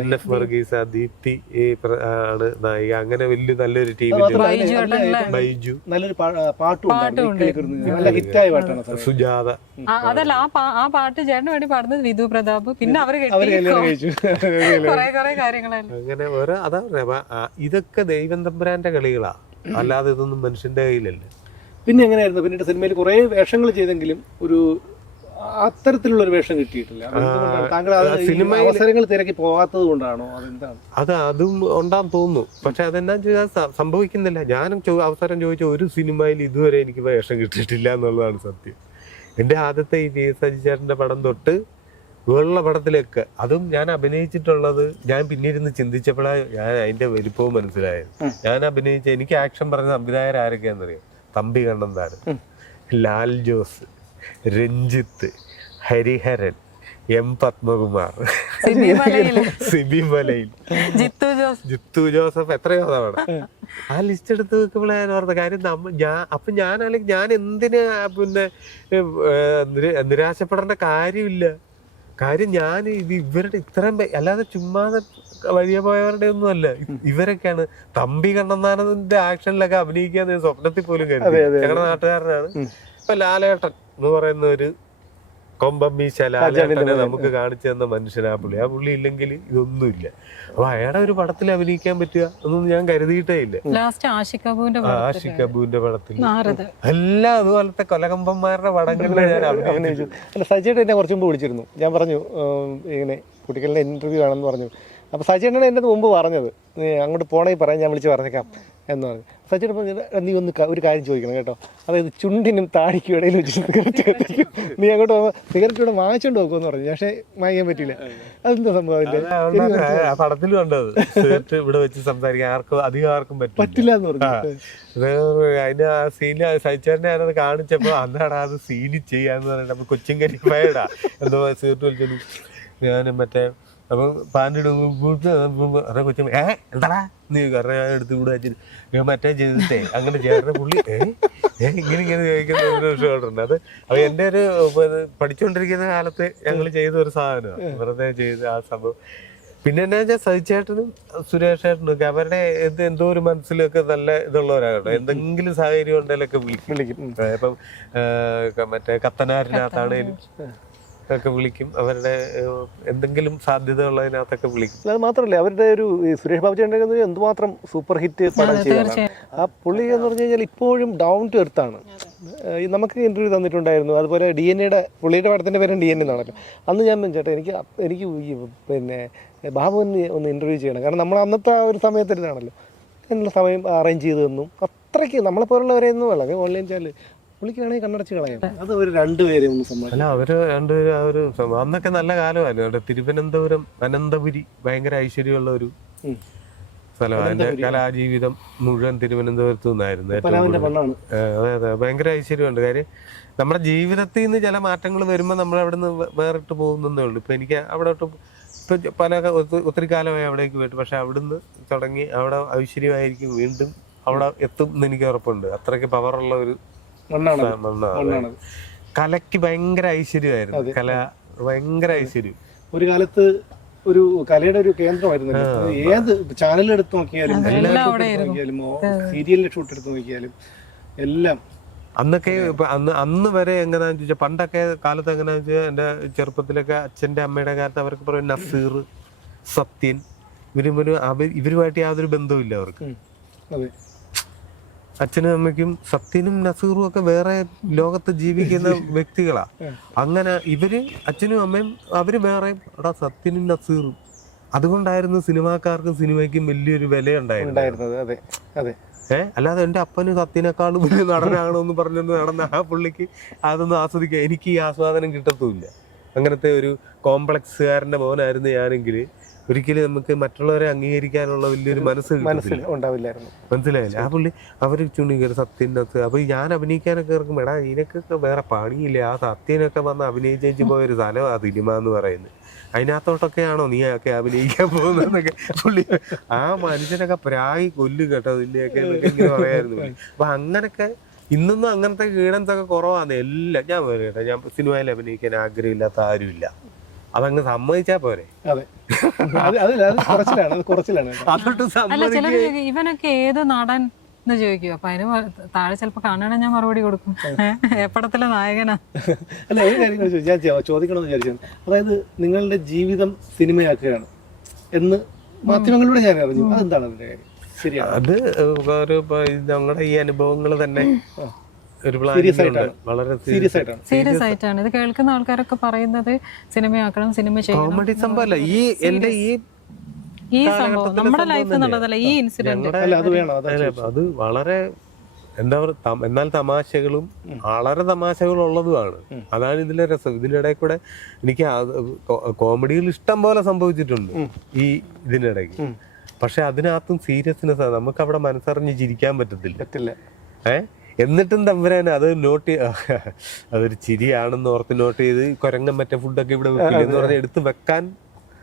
NF വർഗീസ, ദീപ്തി ആണ് നായിക. അങ്ങനെ വലിയ നല്ലൊരു ടീമിൽ ബൈജു, സുജാത. അതല്ല ആ പാട്ട് ചേട്ടന് വേണ്ടി പാടുന്നത് വിധു പ്രതാപ്. പിന്നെ അവര് അങ്ങനെ ഓരോ അതാ പറയാ. ഇതൊക്കെ ദൈവം തമ്പുരാന്റെ കളികളാ, അല്ലാതെ ഇതൊന്നും മനുഷ്യന്റെ കയ്യിലല്ലേ. പിന്നെ എങ്ങനെയായിരുന്നു പിന്നീട് സിനിമയിൽ കുറെ വേഷങ്ങൾ ചെയ്തെങ്കിലും ഒരു അത്തരത്തിലുള്ള ഒരു വേഷം കിട്ടിയിട്ടില്ല? താങ്കൾ അവസരങ്ങൾ തിരക്കി പോകാത്തത് കൊണ്ടാണോ? അതും ഉണ്ടാന്ന് തോന്നുന്നു. പക്ഷെ അതെന്നാ ചെയ്താൽ സംഭവിക്കുന്നില്ല. ഞാനും അവസരം ചോദിച്ച ഒരു സിനിമയിൽ ഇതുവരെ എനിക്ക് വേഷം കിട്ടിയിട്ടില്ല എന്നുള്ളതാണ് സത്യം. എൻ്റെ ആദ്യത്തെ ഈ TS ചേട്ടൻ്റെ പടം തൊട്ട് ഉള്ള പടത്തിലൊക്കെ. അതും ഞാൻ അഭിനയിച്ചിട്ടുള്ളത് ഞാൻ പിന്നീട് ചിന്തിച്ചപ്പോഴാണ് ഞാൻ അതിന്റെ വലിപ്പവും മനസ്സിലായത്. ഞാൻ അഭിനയിച്ച എനിക്ക് ആക്ഷൻ പറഞ്ഞ സംവിധായകർ ആരൊക്കെയാണെന്നറിയാം? തമ്പി കണ്ണന്താനം, ലാൽ ജോസ്, രഞ്ജിത്ത്, ഹരിഹരൻ, എം പത്മകുമാർ, സിബി മലയിൽ, ജിത്തു ജോസഫ്, എത്രയോ തവണ. ആ ലിസ്റ്റ് എടുത്ത് വെക്കുമ്പോഴേ ഞാൻ ഓർത്ത കാര്യം. ഞാൻ എന്തിനാ പിന്നെ നിരാശപ്പെടേണ്ട കാര്യമില്ല. കാര്യം ഞാൻ ഇത് ഇവരുടെ ഇത്രയും അല്ലാതെ ചുമ്മാതെ വഴിയെ പോയവരുടെ ഒന്നും അല്ല. ഇവരൊക്കെയാണ്. തമ്പി കണ്ണന്താനത്തിന്റെ ആക്ഷനിലൊക്കെ അഭിനയിക്കാൻ സ്വപ്നത്തിൽ പോലും കരുതി. ഞങ്ങളുടെ നാട്ടുകാരനാണ്. ഇപ്പൊ ലാലേട്ടൻ എന്ന് പറയുന്ന ഒരു കൊമ്പമ്മീശ ലാലേട്ടനെ നമുക്ക് കാണിച്ചു തന്ന മനുഷ്യനാ പുള്ളി. ആ പുള്ളി ഇല്ലെങ്കിൽ ഇതൊന്നുമില്ല. അപ്പൊ അയാളെ ഒരു പടത്തിൽ അഭിനയിക്കാൻ പറ്റുക എന്നൊന്നും ഞാൻ കരുതിയിട്ടേ ഇല്ല. ആഷിഖ് അബുവിന്റെ പടത്തിൽ എല്ലാം അതുപോലത്തെ കൊലകമ്പന്മാരുടെ പടങ്ങളിൽ ഞാൻ അഭിനയിച്ചു. അല്ല, സജിയേട്ടൻ എന്നെ കുറച്ച് മുമ്പ് വിളിച്ചിരുന്നു. ഞാൻ പറഞ്ഞു ഇങ്ങനെ കുട്ടികളുടെ ഇന്റർവ്യൂ ആണെന്ന് പറഞ്ഞു. അപ്പോൾ സജിയേട്ടനാണ് എൻ്റെ മുമ്പ് പറഞ്ഞത്, നീ അങ്ങോട്ട് പോണെങ്കിൽ പറയാൻ ഞാൻ വിളിച്ച് പറഞ്ഞേക്കാം എന്ന് പറഞ്ഞു. സജിയേട്ടൻ പറഞ്ഞു, നീ ഒന്ന് ഒരു കാര്യം ചോദിക്കണം കേട്ടോ. അതായത് ചുണ്ടിനും താടിക്കും ഇടയിൽ വെച്ച് സിഗരറ്റ് കത്തിക്കും. നീ അങ്ങോട്ട് പോകുമ്പോൾ സിഗരറ്റ് ഇവിടെ വാങ്ങിച്ചോണ്ട് നോക്കുമെന്ന് പറഞ്ഞു. പക്ഷേ വാങ്ങിക്കാൻ പറ്റില്ല. അതെന്താ സംഭവം? പടത്തിൽ കണ്ടത് സിഗരറ്റ് ഇവിടെ വെച്ച് സംസാരിക്കാൻ ആർക്കും പറ്റില്ല എന്ന് പറഞ്ഞു. അതിന് ആ സീന് സഹിച്ചേട്ടനെ ഞാനത് കാണിച്ചപ്പോ അന്നാണ് അത് സീന് ചെയ്യാന്ന് പറഞ്ഞിട്ട് കൊച്ചിൻ കരിഫയടാ എന്തോ സിഗരറ്റ് വലിച്ചൊരു ഞാൻ മറ്റേ അപ്പം പാൻ്റെ അതെ കൊച്ചും എന്താടാ നീ കാരണം ഞാൻ എടുത്ത് കൂടെ വെച്ചിട്ട് മറ്റേ ചെയ്തിട്ടേ അങ്ങനെ ചേട്ടനെ പുള്ളി ഇങ്ങനെ ചോദിക്കുന്ന ഒരു ഷോട്ടുണ്ട്. അത് അപ്പൊ എൻ്റെ ഒരു പഠിച്ചുകൊണ്ടിരിക്കുന്ന കാലത്ത് ഞങ്ങൾ ചെയ്ത ഒരു സാധനമാണ്, വെറുതെ ചെയ്ത് ആ സംഭവം. പിന്നെ എന്നാ വെച്ചാൽ സഹിച്ചേട്ടനും സുരേഷ് ചേട്ടനും ഒക്കെ അവരുടെ എന്തോ ഒരു മനസ്സിലൊക്കെ നല്ല ഇതുള്ളവരാകട്ടോ. എന്തെങ്കിലും സാഹചര്യം ഉണ്ടെങ്കിലൊക്കെ വിളിക്കും. ഇപ്പം മറ്റേ കത്തനാരിനകത്താണേലും ഒക്കെ വിളിക്കും. അവരുടെ എന്തെങ്കിലും സാധ്യത ഉള്ളതിനകത്തൊക്കെ വിളിക്കും. അത് മാത്രമല്ല, അവരുടെ ഒരു സുരേഷ് ബാബു ചേട്ടൻ എന്തുമാത്രം സൂപ്പർ ഹിറ്റ് പടം ചെയ്തതാണ്. ആ പുള്ളി എന്ന് പറഞ്ഞു കഴിഞ്ഞാൽ ഇപ്പോഴും ഡൗൺ ടു എർത്ത് ആണ്. നമുക്ക് ഇന്റർവ്യൂ തന്നിട്ടുണ്ടായിരുന്നു. അതുപോലെ DNA പുള്ളിയുടെ പടത്തിൻ്റെ പേരും DNA എന്നാണല്ലോ. അന്ന് ഞാൻ ചേട്ടാ എനിക്ക് പിന്നെ ബാബുവിന് ഒന്ന് ഇന്റർവ്യൂ ചെയ്യണം. കാരണം നമ്മൾ അന്നത്തെ ആ ഒരു സമയത്തിനാണല്ലോ എന്നുള്ള സമയം അറേഞ്ച് ചെയ്ത് തന്നു. അത്രയ്ക്ക് നമ്മളെപ്പോലുള്ളവരെയൊന്നും അല്ല ഓൺലൈൻ ചാനൽ പുള്ളിക്കാണെങ്കിൽ കണ്ണടച്ച് കളയാം. അത് ഒരു രണ്ടുപേരെ ഒന്ന് സമ്മതിക്കും. അല്ല, അവര് രണ്ടുപേരും ആ ഒരു അന്നൊക്കെ നല്ല കാലമല്ലേ. അവിടെ തിരുവനന്തപുരം അനന്തപുരി ഭയങ്കര ഐശ്വര്യമുള്ള ഒരു സ്ഥലമാണ്. അതിന്റെ കലാജീവിതം മുഴുവൻ തിരുവനന്തപുരത്തു നിന്നായിരുന്നു. അതെ അതെ, ഭയങ്കര ഐശ്വര്യമുണ്ട്. കാര്യം നമ്മുടെ ജീവിതത്തിൽ നിന്ന് ചില മാറ്റങ്ങൾ വരുമ്പോൾ നമ്മൾ അവിടെ നിന്ന് വേറിട്ട് പോകുന്നേ ഉള്ളൂ. ഇപ്പൊ എനിക്ക് അവിടെ ഇപ്പൊ ഒത്തിരി കാലമായി അവിടേക്ക് പോയിട്ട്. പക്ഷെ അവിടുന്ന് തുടങ്ങി അവിടെ ഐശ്വര്യമായിരിക്കും വീണ്ടും അവിടെ എത്തും എന്ന് എനിക്ക് ഉറപ്പുണ്ട്. അത്രയ്ക്ക് പവറുള്ള ഒരു മണ്ണാണ്. കലയ്ക്ക് ഭയങ്കര ഐശ്വര്യമായിരുന്നു. കല ഭയങ്കര ഐശ്വര്യം. ഒരു കാലത്ത് ഒരു കലയുടെ ഒരു കേന്ദ്രമായിരുന്നു. ഏത് ചാനൽ എടുത്ത് നോക്കിയാലും സീരിയലിന്റെ ഷൂട്ട് എടുത്ത് നോക്കിയാലും എല്ലാം അന്നൊക്കെ അന്ന് വരെ എങ്ങനെയാന്ന് ചോദിച്ചാൽ പണ്ടൊക്കെ കാലത്ത് എങ്ങനെയാന്ന് വെച്ചാൽ എൻ്റെ ചെറുപ്പത്തിലൊക്കെ അച്ഛൻ്റെ അമ്മയുടെ കാലത്ത് അവർക്ക് പറയും നസീർ, സത്യൻ, ഇവരുമായിട്ട് യാതൊരു ബന്ധവും ഇല്ല അവർക്ക്. അതെ, അച്ഛനും അമ്മയ്ക്കും സത്യനും നസീറും ഒക്കെ വേറെ ലോകത്ത് ജീവിക്കുന്ന വ്യക്തികളാ. അങ്ങനെ ഇവര് അച്ഛനും അമ്മയും അവര് വേറെ സത്യനും നസീറും. അതുകൊണ്ടായിരുന്നു സിനിമാക്കാർക്കും സിനിമയ്ക്കും വലിയൊരു വില ഉണ്ടായിരുന്നത്. അല്ലാതെ എൻ്റെ അപ്പന് സത്യനേക്കാളും വലിയ നടനാകണമെന്ന് പറഞ്ഞൊന്ന് നടന്ന ആ പുള്ളിക്ക് അതൊന്നും ആസ്വദിക്കാൻ എനിക്ക് ഈ ആസ്വാദനം കിട്ടത്തുമില്ല. അങ്ങനത്തെ ഒരു കോംപ്ലക്സുകാരൻ്റെ മോനായിരുന്നു ഞാനെങ്കിൽ ഒരിക്കലും നമുക്ക് മറ്റുള്ളവരെ അംഗീകരിക്കാനുള്ള വലിയൊരു ഉണ്ടാവില്ലായിരുന്നു. മനസ്സിലായില്ലേ? ആ പുള്ളി അവര് ചുണ്ടിക്കറി സത്യനകത്ത്. അപ്പൊ ഞാൻ അഭിനയിക്കാനൊക്കെ ഇറക്കും. എടാ ഇതിനൊക്കെ വേറെ പണിയില്ല. ആ സത്യനൊക്കെ വന്ന് അഭിനയിച്ചു പോയൊരു സ്ഥലം ആ സിനിമ എന്ന് പറയുന്നത്. അതിനകത്തോട്ടൊക്കെയാണോ നീ ഒക്കെ അഭിനയിക്കാൻ പോകുന്നതെന്നൊക്കെ പുള്ളി ആ മനുഷ്യനൊക്കെ പ്രായി കൊല്ലും കേട്ടോ നിന്നെയൊക്കെ എന്നൊക്കെ ഇങ്ങനെ പറയായിരുന്നു. അപ്പൊ അങ്ങനൊക്കെ ഇന്നൊന്നും അങ്ങനത്തെ കീടൻസ് ഒക്കെ കുറവാണ്. എല്ലാം ഞാൻ പറയട്ടെ, ഞാൻ സിനിമയിൽ അഭിനയിക്കാൻ ആഗ്രഹമില്ലാത്ത ആരുമില്ല. അതങ്ങ് സമ്മതിച്ചാ പോരെ. ഇവനൊക്കെ ഏത് നടൻ എന്ന് ചോദിക്കും. അപ്പൊ അതിന് താഴെ ചിലപ്പോ കാണണേ ഞാൻ മറുപടി കൊടുക്കും, എപ്പടത്തിലെ നായകനാ. അല്ല, ഒരു കാര്യം ഞാൻ ചോദിക്കണമെന്ന് വിചാരിച്ചു. അതായത് നിങ്ങളുടെ ജീവിതം സിനിമയാക്കുകയാണ് എന്ന് മാധ്യമങ്ങളിലൂടെ ഞാൻ അറിഞ്ഞു. അതെന്താണ് അതിന്റെ കാര്യം? ശരിയാണ്. അത് ഒരു ഞങ്ങളുടെ ഈ അനുഭവങ്ങൾ തന്നെ സീരിയസ് ആയിട്ടാണ് ഇത് കേൾക്കുന്ന ആൾക്കാരൊക്കെ പറയുന്നത്. സിനിമയാക്കണം, സിനിമ ചെയ്യണം. കോമഡി സംഭവമല്ല ഈ എന്റെ ഈ സംഭവം നമ്മുടെ ലൈഫിൽ എന്നുള്ളതല്ല, ഈ ഇൻസിഡന്റ് അത് വളരെ എന്താ പറയുക, എന്നാൽ തമാശകളും വളരെ തമാശകളുള്ളതുമാണ്. അതാണ് ഇതിലെ രസം. ഇതിനിടയിൽ കൂടെ എനിക്ക് കോമഡികൾ ഇഷ്ടം പോലെ സംഭവിച്ചിട്ടുണ്ട് ഈ ഇതിനിടയ്ക്ക്. പക്ഷെ അതിനകത്തും സീരിയസ്നെസ് നമുക്ക് അവിടെ മനസ്സറിഞ്ഞ് ചിരിക്കാൻ പറ്റത്തില്ല. എന്നിട്ടും തമ്പുരാൻ അത് അതൊരു ചിരിയാണെന്ന് ഓർത്ത് നോട്ട് ചെയ്ത് കുരങ്ങൻ മറ്റേ ഫുഡൊക്കെ ഇവിടെ വെക്കില്ല എന്ന് പറഞ്ഞാൽ എടുത്ത് വെക്കാൻ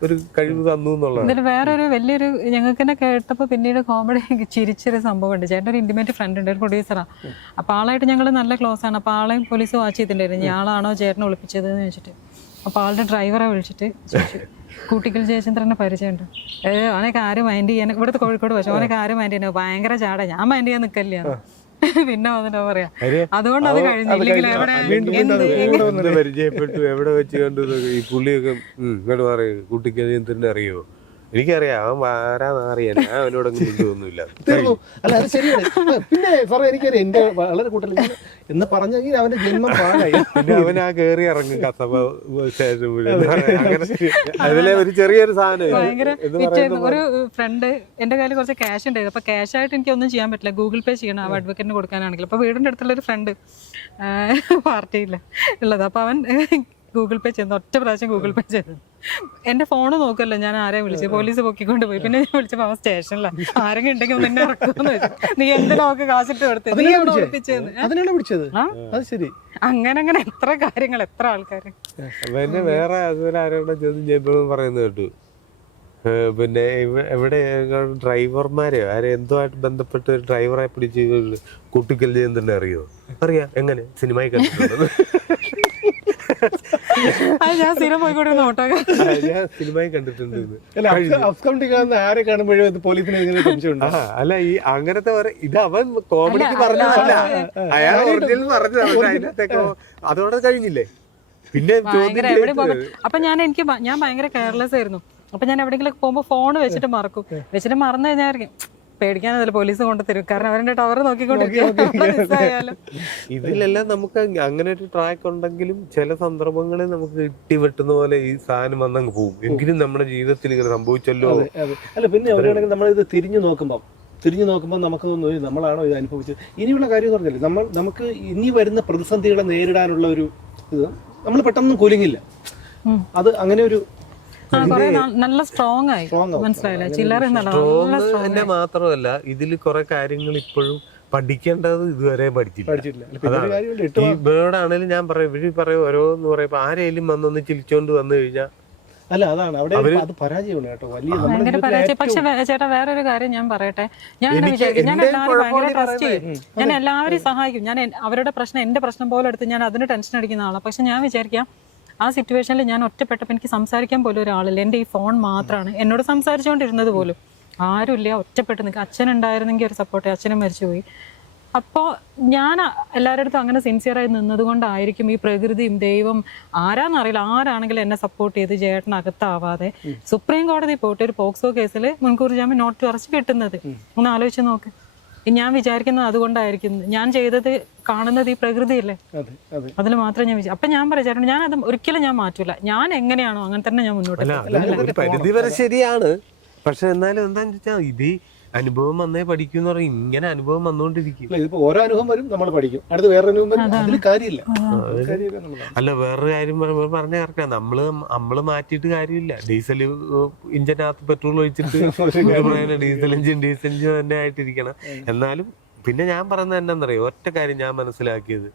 ഒരു കഴിവ് തന്നു എന്നുള്ളതാണ്. ഇതിൽ വേറൊരു വലിയൊരു ഞങ്ങൾക്ക് തന്നെ കേട്ടപ്പോൾ പിന്നീട് കോമഡി ചിരിച്ചൊരു സംഭവം ഉണ്ട്. ചേട്ടൻ ഒരു ഇന്റിമേറ്റ് ഫ്രണ്ട് ഉണ്ട്, ഒരു പ്രൊഡ്യൂസറാണ്. അപ്പോൾ ആളായിട്ട് ഞങ്ങൾ നല്ല ക്ലോസ് ആണ്. അപ്പോൾ ആളെയും പോലീസ് വാച്ച് ചെയ്തിട്ടുണ്ടായിരുന്നു ഇയാളാണോ ചേട്ടനെ ഒളിപ്പിച്ചത് എന്ന് വെച്ചിട്ട്. അപ്പോൾ ആളുടെ ഡ്രൈവറെ വിളിച്ചിട്ട് ചോദിച്ചു, കൂട്ടിക്കൽ ജയചന്ദ്രനെ പരിചയമുണ്ട്, അവനൊക്കെ ആരും മൈൻഡ് ചെയ്യാൻ, ഇവിടുത്തെ കോഴിക്കോട് പക്ഷെ അവനൊക്കെ ആരും മൈൻഡ് ചെയ്യാൻ ഭയങ്കര ചാട, ഞാൻ മൈൻഡ് ചെയ്യാൻ നിൽക്കല്ലേ. പിന്നെ വന്നിട്ട് പറയാ അതുകൊണ്ട് അത് കഴിഞ്ഞില്ലെങ്കിൽ പരിചയപ്പെട്ടു എവിടെ വെച്ച് കണ്ടു ഈ പുള്ളിയൊക്കെ ഇങ്ങോട്ട് പറയും കൂട്ടിക്കൽ ജയചന്ദ്രനെ അറിയോ? എനിക്കറിയാം, അവൻ ആരാന്നറിയാൻ, ഞാൻ അവനോടൊന്നും ബന്ധമൊന്നുമില്ല. അല്ല അത് ശരിയാണ്. പിന്നെ സാറേ എനിക്കറിയാം എന്റെ വളരെ കൂട്ടൽ എന്ന് പറഞ്ഞെങ്കിൽ അവന്റെ ജന്മം പാടായി. പിന്നെ അവൻ ആ കയറി ഇറങ്ങും കസബ സ്റ്റേഷൻ. അതിലെ ഒരു ചെറിയൊരു സാധനം, ഒരു ഫ്രണ്ട് എന്റെ കയ്യിൽ കുറച്ച് ക്യാഷ് ഉണ്ടായിരുന്നു. അപ്പൊ ക്യാഷ് ആയിട്ട് എനിക്ക് ഒന്നും ചെയ്യാൻ പറ്റില്ല, ഗൂഗിൾ പേ ചെയ്യണം ആ അഡ്വക്കേറ്റിന് കൊടുക്കാനാണെങ്കിൽ. അപ്പൊ വീടിന്റെ അടുത്തുള്ള ഒരു ഫ്രണ്ട് പാർട്ടിയില്ല ഉള്ളത്. അപ്പൊ അവൻ ഗൂഗിൾ പേ ചെയ്യുന്നു, ഒറ്റ പ്രാവശ്യം ഗൂഗിൾ പേ ചെയ്തു. എന്റെ ഫോണ് നോക്കല്ലോ ഞാൻ ആരെയും വിളിച്ചു, പോലീസ് പൊക്കിക്കൊണ്ട് പോയി. പിന്നെ ഞാൻ വിളിച്ചപ്പോ അവൻ സ്റ്റേഷനിലാണ്, ആരെങ്കിലും ഉണ്ടെങ്കിൽ നിന്നെ ഇറക്കുമെന്ന് വെച്ചു. നീ എന്തിനൊക്കെ കാശിട്ട് കൊടുത്തത്, നീ എവിടെ ഒളിപ്പിച്ചത്? അങ്ങനെ എത്ര കാര്യങ്ങൾ, എത്ര ആൾക്കാർ. പിന്നെ വേറെ അതുപോലെ ആരോടെ ചോദ്യം ചെയ്യുമ്പോഴും പറയുന്നത് കേട്ടു, പിന്നെ എവിടെ ഡ്രൈവർമാരെയോ ആരെ എന്തുമായിട്ട് ബന്ധപ്പെട്ട് ഒരു ഡ്രൈവറെ പിടിച്ച് കൂട്ടിക്കൽ ചെയ്യുന്നുണ്ട്. അറിയാം എങ്ങനെ സിനിമയിൽ കണ്ടിട്ടുണ്ട്. ഞാൻ സ്ഥിരം പോയിക്കൊണ്ടിരുന്ന ഓട്ടോ ഞാൻ സിനിമയിൽ കണ്ടിട്ടുണ്ട്. അല്ല ഈ അങ്ങനത്തെ ഇത് അവൻ കോമഡിക്ക് പറഞ്ഞതല്ല, അയാൾ ഒറിജിനൽ പറഞ്ഞതാണ്. അതിനകത്തേക്ക് അതോടെ കഴിഞ്ഞില്ലേ. പിന്നെ അപ്പൊ ഞാൻ ഭയങ്കര കെയർലെസ് ആയിരുന്നു. അപ്പൊ ഞാൻ എവിടെയെങ്കിലും പോകുമ്പോ ഫോൺ വെച്ചിട്ട് മറന്നു കഴിഞ്ഞാൽ പേടിക്കാനല്ല, പോലീസ് കൊണ്ടുതരും. കാരണം അവരുടെ ടവർ നോക്കിക്കൊണ്ടിരിക്കും. ഇതിലെല്ലാം നമുക്ക് അങ്ങനെ ഒരു ട്രാക്ക് ഉണ്ടെങ്കിലും ചില സന്ദർഭങ്ങളിൽ നമുക്ക് ഇട്ടിവെട്ടുന്ന പോലെ ഈ സാധനം വന്നങ്ങ് പോകും. എങ്കിലും നമ്മുടെ ജീവിതത്തിൽ ഇങ്ങനെ സംഭവിച്ചല്ലോ. അല്ല പിന്നെ എവിടെയാണെങ്കിൽ നമ്മളിത് തിരിഞ്ഞു നോക്കുമ്പോൾ നമുക്ക് തോന്നുന്നു നമ്മളാണോ ഇത് അനുഭവിച്ചത്. ഇനിയുള്ള കാര്യം എന്ന് പറഞ്ഞാൽ നമുക്ക് ഇനി വരുന്ന പ്രതിസന്ധികളെ നേരിടാനുള്ള ഒരു ഇത് നമ്മൾ പെട്ടെന്ന് കുലുങ്ങില്ല. അത് അങ്ങനെ ഒരു നല്ല സ്ട്രോങ് ആയി, മനസ്സിലായില്ല ചില്ലറ മാത്രമല്ല ഇതിൽ കുറെ കാര്യങ്ങൾ ഇപ്പോഴും പഠിക്കേണ്ടത് ഇതുവരെ പഠിച്ചിട്ടില്ല. ഈ ബേർഡാണേലും ഞാൻ പറയും ഓരോന്ന് പറയുമ്പോ ആരെങ്കിലും വന്നൊന്ന് ചിരിച്ചോണ്ട് വന്നു കഴിഞ്ഞാൽ അല്ല അതാണ് അവിടെ അത് പരാജയമാണ് കേട്ടോ, ഭയങ്കര പരാജയം. പക്ഷെ ചേട്ടാ വേറൊരു കാര്യം ഞാൻ പറയട്ടെ, ഞാൻ വിചാരിക്കും ഞാൻ എല്ലാവരും ഭയങ്കര ട്രസ്റ്റ് ചെയ്യും, ഞാൻ എല്ലാവരെയും സഹായിക്കും. ഞാൻ അവരുടെ പ്രശ്നം എന്റെ പ്രശ്നം പോലെ എടുത്ത് ഞാൻ അതിന് ടെൻഷൻ അടിക്കുന്ന ആളാണ്. പക്ഷെ ഞാൻ വിചാരിക്കാം ആ സിറ്റുവേഷനിൽ ഞാൻ ഒറ്റപ്പെട്ടപ്പോൾ എനിക്ക് സംസാരിക്കാൻ പോലും ഒരാളില്ല. എൻ്റെ ഈ ഫോൺ മാത്രമാണ് എന്നോട് സംസാരിച്ചുകൊണ്ടിരുന്നത് പോലും. ആരുമില്ല, ഒറ്റപ്പെട്ട് നിൽക്കുക. അച്ഛനുണ്ടായിരുന്നെങ്കിൽ ഒരു സപ്പോർട്ട്, അച്ഛനും മരിച്ചുപോയി. അപ്പോൾ ഞാൻ എല്ലാവരുടെ അടുത്തും അങ്ങനെ സിൻസിയറായി നിന്നത് കൊണ്ടായിരിക്കും ഈ പ്രകൃതിയും ദൈവം ആരാന്നറിയില്ല ആരാണെങ്കിലും എന്നെ സപ്പോർട്ട് ചെയ്ത് ചേട്ടനകത്താവാതെ സുപ്രീം കോടതി പോയിട്ട് ഒരു പോക്സോ കേസിൽ മുൻകൂർ ജാമ്യം നോട്ട് അറസ്റ്റ് കിട്ടുന്നത്. ഒന്ന് ആലോചിച്ച് നോക്ക്. ഞാൻ വിചാരിക്കുന്നത് അതുകൊണ്ടായിരിക്കും. ഞാൻ ചെയ്തത് കാണുന്നത് ഈ പ്രകൃതിയല്ലേ, അതിൽ മാത്രമേ ഞാൻ അപ്പൊ ഞാൻ പറയാം ചേട്ടൻ, ഞാൻ അത് ഒരിക്കലും ഞാൻ മാറ്റൂല. ഞാൻ എങ്ങനെയാണോ അങ്ങനെ തന്നെ ഞാൻ മുന്നോട്ട്. പരിധി വരെ ശരിയാണ്. പക്ഷെ എന്നാലും എന്താന്ന് വെച്ചാൽ ഇത് അനുഭവം വന്നേ പഠിക്കും പറയും. ഇങ്ങനെ അനുഭവം വന്നുകൊണ്ടിരിക്കും. ഓരോ അനുഭവം വരും, നമ്മൾ പഠിക്കും. അടുത്ത് വേറെ അനുഭവം കാര്യമില്ല. അല്ല വേറൊരു കാര്യം പറഞ്ഞ കറക്റ്റാ. നമ്മള് മാറ്റിയിട്ട് കാര്യമില്ല. ഡീസൽ ഇഞ്ചിനകത്ത് പെട്രോൾ ഒഴിച്ചിട്ട് ഡീസൽ എഞ്ചിൻ തന്നെ ആയിട്ടിരിക്കണം. എന്നാലും പിന്നെ ഞാൻ പറയുന്നത് എന്നാന്നറിയോ, ഒറ്റ കാര്യം ഞാൻ മനസ്സിലാക്കിയത്,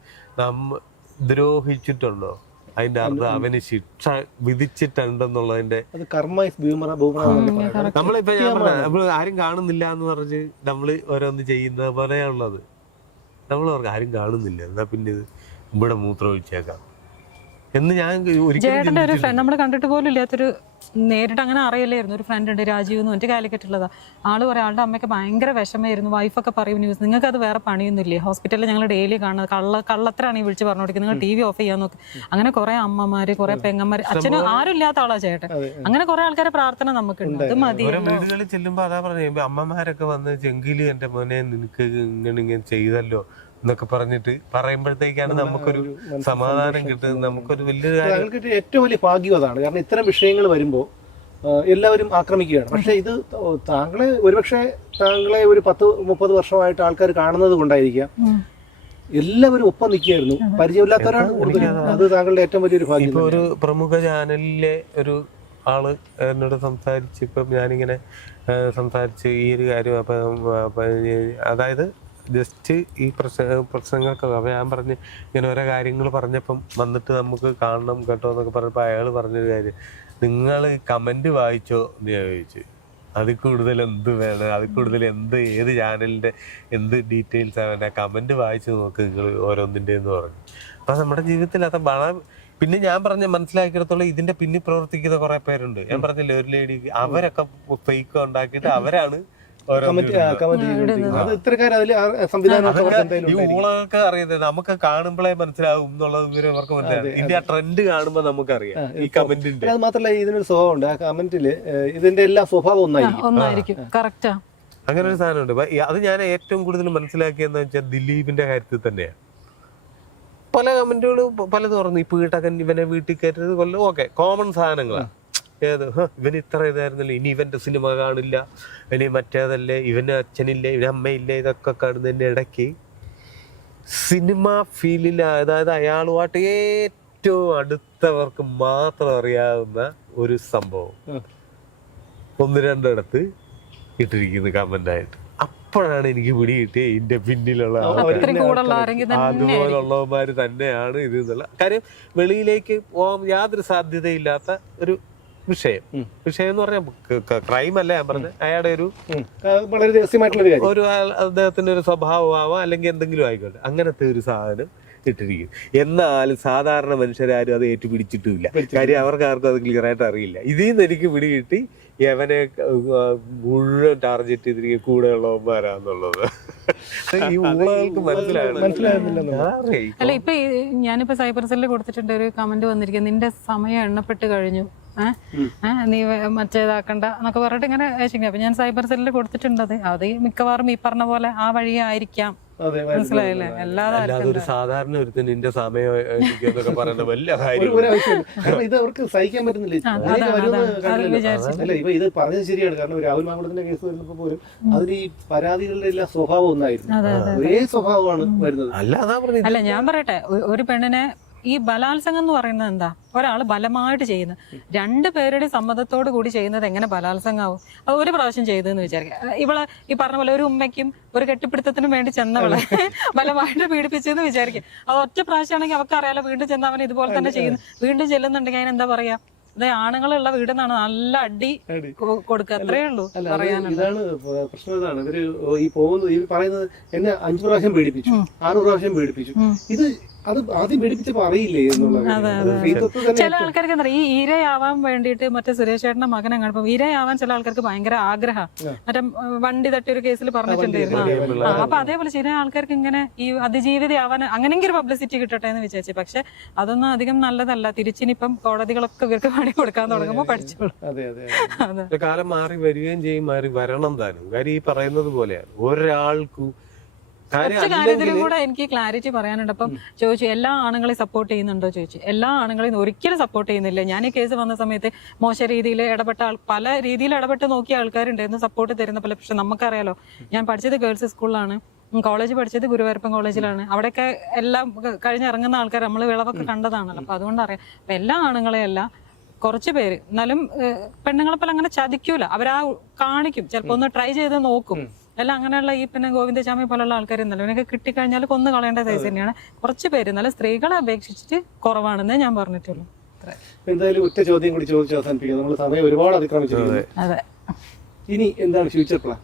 ദ്രോഹിച്ചിട്ടുണ്ടോ അതിന്റെ അർത്ഥം അവന് ശിക്ഷ വിധിച്ചിട്ടുണ്ടെന്നുള്ളതിന്റെ നമ്മളിപ്പോ ഞാൻ പറഞ്ഞ ആരും കാണുന്നില്ല എന്ന് പറഞ്ഞ് നമ്മള് ഓരോന്ന് ചെയ്യുന്ന പോലെയുള്ളത്. നമ്മൾ പറഞ്ഞു ആരും കാണുന്നില്ല, എന്നാ പിന്നെ ഇത് ഇവിടെ മൂത്രം ഒഴിച്ചേക്കാം എന്ന് ഞാൻ ചേട്ടൻ്റെ ഒരു ഫ്രണ്ട് നമ്മൾ കണ്ടിട്ട് പോലും ഇല്ലാത്തൊരു നേരിട്ട് അങ്ങനെ അറിയില്ലായിരുന്നു. ഒരു ഫ്രണ്ട് ഉണ്ട്, രാജീവ് എന്ന് പറഞ്ഞിട്ട് കാലിക്കറ്റുള്ളതാ. ആള് പറയാം ആളുടെ അമ്മയ്ക്ക് ഭയങ്കര വിഷമമായിരുന്നു. വൈഫൊക്കെ പറയും ന്യൂസ്, നിങ്ങൾക്ക് അത് വേറെ പണിയൊന്നുമില്ലേ, ഹോസ്പിറ്റലിൽ ഞങ്ങൾ ഡെയിലി കാണുന്നത് കള്ളത്തരാണ് ഈ വിളിച്ച് പറഞ്ഞു കൊടുക്കുന്നത്, നിങ്ങൾ TV ഓഫ് ചെയ്യാൻ നോക്ക്. അങ്ങനെ കുറെ അമ്മമാര്, കുറെ പെങ്ങന്മാര്, അച്ഛനും ആരും ഇല്ലാത്ത ആളാ ചേട്ടൻ. അങ്ങനെ കുറെ ആൾക്കാരെ പ്രാർത്ഥന നമുക്കുണ്ട്, അത് മതി. വീടുകളിൽ ചെല്ലുമ്പോ അതാ പറഞ്ഞ അമ്മമാരൊക്കെ വന്ന് ചെങ്കില് എന്റെ മോനെ നിനക്ക് ഇങ്ങനെ ചെയ്തല്ലോ എന്നൊക്കെ പറഞ്ഞിട്ട് പറയുമ്പോഴത്തേക്കാണ് നമുക്കൊരു സമാധാനം കിട്ടുന്നത്. നമുക്കൊരു വലിയ ഏറ്റവും വലിയ ഭാഗ്യം അതാണ്. കാരണം ഇത്തരം വിഷയങ്ങൾ വരുമ്പോൾ എല്ലാവരും ആക്രമിക്കുകയാണ്. പക്ഷേ ഇത് താങ്കളെ ഒരുപക്ഷെ താങ്കളെ ഒരു 10-30 വർഷമായിട്ട് ആൾക്കാർ കാണുന്നത് കൊണ്ടായിരിക്കാം എല്ലാവരും ഒപ്പം നിൽക്കുകയായിരുന്നു. പരിചയമില്ലാത്തവരാണ് കൂടുതലും. അത് താങ്കളുടെ ഏറ്റവും വലിയൊരു ഭാഗ്യം. ഇപ്പൊ ഒരു പ്രമുഖ ചാനലിലെ ഒരു ആള് എന്നോട് സംസാരിച്ച്, ഇപ്പം ഞാനിങ്ങനെ സംസാരിച്ച് ഈ ഒരു കാര്യം അതായത് ജസ്റ്റ് ഈ പ്രശ്നങ്ങൾക്കൊക്കെ അപ്പം ഞാൻ പറഞ്ഞ് ഇങ്ങനെ ഓരോ കാര്യങ്ങൾ പറഞ്ഞപ്പം വന്നിട്ട് നമുക്ക് കാണണം കേട്ടോ എന്നൊക്കെ പറഞ്ഞപ്പോൾ അയാൾ പറഞ്ഞൊരു കാര്യം, നിങ്ങൾ കമന്റ് വായിച്ചോ എന്ന് ഞാൻ ചോദിച്ചു. അതിൽ കൂടുതൽ എന്ത് വേണം, അതിൽ കൂടുതൽ ഏത് ചാനലിന്റെ എന്ത് ഡീറ്റെയിൽസ് ആണ്, കമന്റ് വായിച്ചു നോക്ക് നിങ്ങൾ ഓരോന്നിൻ്റെ എന്ന് പറഞ്ഞു. അപ്പൊ നമ്മുടെ ജീവിതത്തിൽ അത് വളരെ പിന്നെ ഞാൻ മനസ്സിലാക്കിയിടത്തോളം ഇതിന്റെ പിന്നിൽ പ്രവർത്തിക്കുന്ന കുറെ പേരുണ്ട്. ഞാൻ പറഞ്ഞില്ലേ ഒരു ലേഡി, അവരൊക്കെ ഫേക്ക് ഉണ്ടാക്കിയിട്ട് അവരാണ് ഈ ഊളകൾക്ക് അറിയുന്നത്. നമുക്ക് കാണുമ്പോഴേ മനസ്സിലാവും എന്നുള്ളത് വിവരം അവർക്ക് മനസ്സിലാവും. ഇതിന്റെ ട്രെൻഡ് കാണുമ്പോൾ നമുക്കറിയാം ഈ കമന്റിന്റെ. അത് മാത്രമല്ല ഇതിനൊരു സ്വഭാവമുണ്ട്, ആ കമന്റില് ഇതിന്റെ എല്ലാ സ്വഭാവം ഒന്നായിരിക്കും. കറക്റ്റാ, അങ്ങനെ ഒരു സാധനമുണ്ട്. അത് ഞാൻ ഏറ്റവും കൂടുതൽ മനസ്സിലാക്കിയെന്ന് വെച്ചാൽ ദിലീപിന്റെ കാര്യത്തിൽ തന്നെയാണ്. പല കമന്റുകളും പലതും പറഞ്ഞു. ഇപ്പൊ വീട്ടക്കൻ ഇവനെ വീട്ടിൽ കയറ്റത് കൊല്ലം ഓക്കെ കോമൺ സാധനങ്ങളാണ്. ഏത് ഇവന് ഇത്ര ഇതായിരുന്നല്ലോ, ഇനി ഇവന്റെ സിനിമ കാണില്ല, ഇനി മറ്റേതല്ലേ, ഇവന് അച്ഛനില്ലേ, ഇവന് അമ്മയില്ലേ, ഇതൊക്കെ കാണുന്നതിന്റെ ഇടയ്ക്ക് സിനിമ ഫീലിൽ, അതായത് അയാളുമായിട്ട് ഏറ്റവും അടുത്തവർക്ക് മാത്രം അറിയാവുന്ന ഒരു സംഭവം 1-2 ഇട്ടിരിക്കുന്നു കമന്റായിട്ട്. അപ്പോഴാണ് എനിക്ക് പിടി കിട്ടിയ ഇതിന്റെ പിന്നിലുള്ള അതുപോലുള്ളവന്മാര് തന്നെയാണ് ഇത് എന്നുള്ള കാര്യം. വെളിയിലേക്ക് പോകാൻ യാതൊരു സാധ്യതയില്ലാത്ത ഒരു വിഷയം എന്ന് പറഞ്ഞാൽ ക്രൈം അല്ല ഞാൻ പറഞ്ഞത്, അയാളുടെ ഒരു അദ്ദേഹത്തിന്റെ ഒരു സ്വഭാവമാവാം അല്ലെങ്കിൽ എന്തെങ്കിലും ആയിക്കോട്ടെ, അങ്ങനത്തെ ഒരു സാധനം ഇട്ടിരിക്കും. എന്നാൽ സാധാരണ മനുഷ്യരാരും അത് ഏറ്റുപിടിച്ചിട്ടുമില്ല. കാര്യം അവർക്ക് ആർക്കും അത് ക്ലിയർ ആയിട്ട് അറിയില്ല. ഇതിൽ നിന്ന് എനിക്ക് പിടി കിട്ടി യവനെ മുഴുവൻ ടാർഗറ്റ് ചെയ്തിരിക്കുക കൂടെയുള്ളവന്മാരാന്നുള്ളത്. ഈ ഊളകൾക്ക് മനസ്സിലാകുന്നില്ല. അല്ല, ഇപ്പൊ ഞാനിപ്പോ സൈബർ സെല്ലിൽ കൊടുത്തിട്ടുണ്ട് ഒരു കമന്റ് വന്നിരിക്കുന്നത്, നിന്റെ സമയം എണ്ണപ്പെട്ട് കഴിഞ്ഞു, നീ മറ്റേതാക്കണ്ട എന്നൊക്കെ പറഞ്ഞിട്ട് ഇങ്ങനെ അയച്ചിരിക്കും. അപ്പൊ ഞാൻ സൈബർ സെല്ലിൽ കൊടുത്തിട്ടുണ്ട്. അത് മിക്കവാറും ഈ പറഞ്ഞ പോലെ ആ വഴിയായിരിക്കാം. മനസ്സിലായില്ലേ? അല്ലാതെ ഒരു സാധാരണ ഒരുത്തിന് നിന്റെ സമയം എന്നൊക്കെ പറയുന്ന വലിയ കാര്യം ഇത് അവർക്ക് സഹിക്കാൻ പറ്റുന്നില്ല. അല്ല, ഇപ്പൊ ഇത് പറഞ്ഞത് ശരിയാണ്. കാരണം രാഹുൽ മാങ്കുളത്തിന്റെ കേസ് വരുന്നപ്പോ പോലും അതിൽ ഈ പരാതികളുടെ എല്ലാ സ്വഭാവം ഒന്നായിരുന്നു, ഒരേ സ്വഭാവമാണ് വരുന്നത്. അല്ല, ഞാൻ പറയട്ടെ, ഒരു പെണ്ണിനെ ഈ ബലാത്സംഗം എന്ന് പറയുന്നത് എന്താ? ഒരാൾ ബലമായിട്ട് ചെയ്യുന്നത്, 2 പേരുടെ സമ്മതത്തോട് കൂടി ചെയ്യുന്നത് എങ്ങനെ ബലാത്സംഗമാവും? അത് ഒരു പ്രാവശ്യം ചെയ്തെന്ന് വിചാരിക്കുക. ഇവളെ ഈ പറഞ്ഞ പോലെ ഒരു ഉമ്മയ്ക്കും ഒരു കെട്ടിപ്പിടുത്തത്തിനും വേണ്ടി ചെന്നവളെ ബലമായിട്ട് പീഡിപ്പിച്ചെന്ന് വിചാരിക്കും. അത് ഒറ്റ പ്രാവശ്യമാണെങ്കിൽ അവർക്ക് അറിയാലോ, വീണ്ടും ചെന്ന് അവൻ ഇതുപോലെ തന്നെ ചെയ്യുന്നു. വീണ്ടും ചെല്ലുന്നുണ്ടെങ്കിൽ അതിനെന്താ പറയാ? അതെ, ആണുങ്ങളുള്ള വീടെന്നാണ് നല്ല അടി കൊടുക്കുക, അത്രേ ഉള്ളൂ പറയാനുള്ളത്. ഇതാണ് പ്രശ്നം. ഇതാണ് ഇവര് ഈ പോകുന്നത്, ഈ പറയുന്നത് എന്നെ 5 പ്രാവശ്യം പീഡിപ്പിച്ചു, 6 പ്രാവശ്യം പീഡിപ്പിച്ചു. ഇത് അത് ആദ്യം പീഡിപ്പിച്ചപ്പോ അറിയില്ലേ എന്നുള്ളത്. ചില ആൾക്കാർക്ക് എന്താ ഈ ഇരയാവാൻ വേണ്ടിയിട്ട്, മറ്റേ സുരേഷ് ചേട്ടന്റെ മകനെ കാണുമ്പോൾ ഇരയാവാൻ ചില ആൾക്കാർക്ക് ഭയങ്കര ആഗ്രഹം. മറ്റേ വണ്ടി തട്ടി ഒരു കേസിൽ പറഞ്ഞിട്ടുണ്ടായിരുന്നു. അപ്പൊ അതേപോലെ ചില ആൾക്കാർക്ക് ഇങ്ങനെ ഈ അതിജീവിതയാവാൻ അങ്ങനെയെങ്കിലും പബ്ലിസിറ്റി കിട്ടട്ടെ എന്ന് വിചാരിച്ചു. പക്ഷെ അതൊന്നും അധികം നല്ലതല്ല. തിരിച്ചിനിപ്പം കോടതികളൊക്കെ ഇവർക്ക് പണി കൊടുക്കാൻ തുടങ്ങുമ്പോൾ പഠിച്ചോളൂ. കാലം മാറി വരികയും ചെയ്യും, മാറി വരണം താനും. കാര്യം ഈ പറയുന്നത് പോലെയാണ് ഒരാൾക്കും കാര്യത്തിലും കൂടെ എനിക്ക് ക്ലാരിറ്റി പറയാനുണ്ട്. അപ്പം ചോദിച്ചു, എല്ലാ ആണുങ്ങളെയും സപ്പോർട്ട് ചെയ്യുന്നുണ്ടോ ചോദിച്ചു. എല്ലാ ആണുങ്ങളെയും ഒരിക്കലും സപ്പോർട്ട് ചെയ്യുന്നില്ല. ഞാൻ ഈ കേസ് വന്ന സമയത്ത് മോശം രീതിയിൽ ഇടപെട്ട പല രീതിയിൽ ഇടപെട്ട് നോക്കിയ ആൾക്കാരുണ്ടായിരുന്നു, സപ്പോർട്ട് തരുന്ന പോലെ. പക്ഷെ നമുക്കറിയാലോ, ഞാൻ പഠിച്ചത് ഗേൾസ് സ്കൂളിലാണ്, കോളേജ് പഠിച്ചത് ഗുരുവായൂരപ്പൻ കോളേജിലാണ്. അവിടെയൊക്കെ എല്ലാം കഴിഞ്ഞിറങ്ങുന്ന ആൾക്കാർ നമ്മൾ വിളവൊക്കെ കണ്ടതാണല്ലോ. അപ്പൊ അതുകൊണ്ട് അറിയാം. അപ്പൊ എല്ലാ ആണുങ്ങളെയല്ല, കുറച്ച് പേര് എന്നാലും പെണ്ണുങ്ങളെ പോലെ അങ്ങനെ ചതിക്കൂല. അവരാ കാണിക്കും, ചിലപ്പോ ഒന്ന് ട്രൈ ചെയ്ത് നോക്കും. എല്ലാം അങ്ങനെയുള്ള ഈ പിന്നെ ഗോവിന്ദചാമി പോലുള്ള ആൾക്കാരുണ്ടല്ലോ, ഇവനൊക്കെ കിട്ടിക്കഴിഞ്ഞാൽ കൊന്നു കളയേണ്ട സൈസ് തന്നെയാണ്. കുറച്ച് പേര് എന്നാലും സ്ത്രീകളെ അപേക്ഷിച്ചിട്ട് കുറവാണെന്നേ ഞാൻ പറഞ്ഞിട്ടുള്ളൂ. എന്തായാലും ഒറ്റ ചോദ്യം കൂടി ചോദിച്ചു അവസാനിപ്പിക്കാം. നമ്മൾ സമയം ഒരുപാട് അതിക്രമിച്ചിട്ടുണ്ട്. അതെ, ഇനി എന്താണ് ഫ്യൂച്ചർ പ്ലാൻ?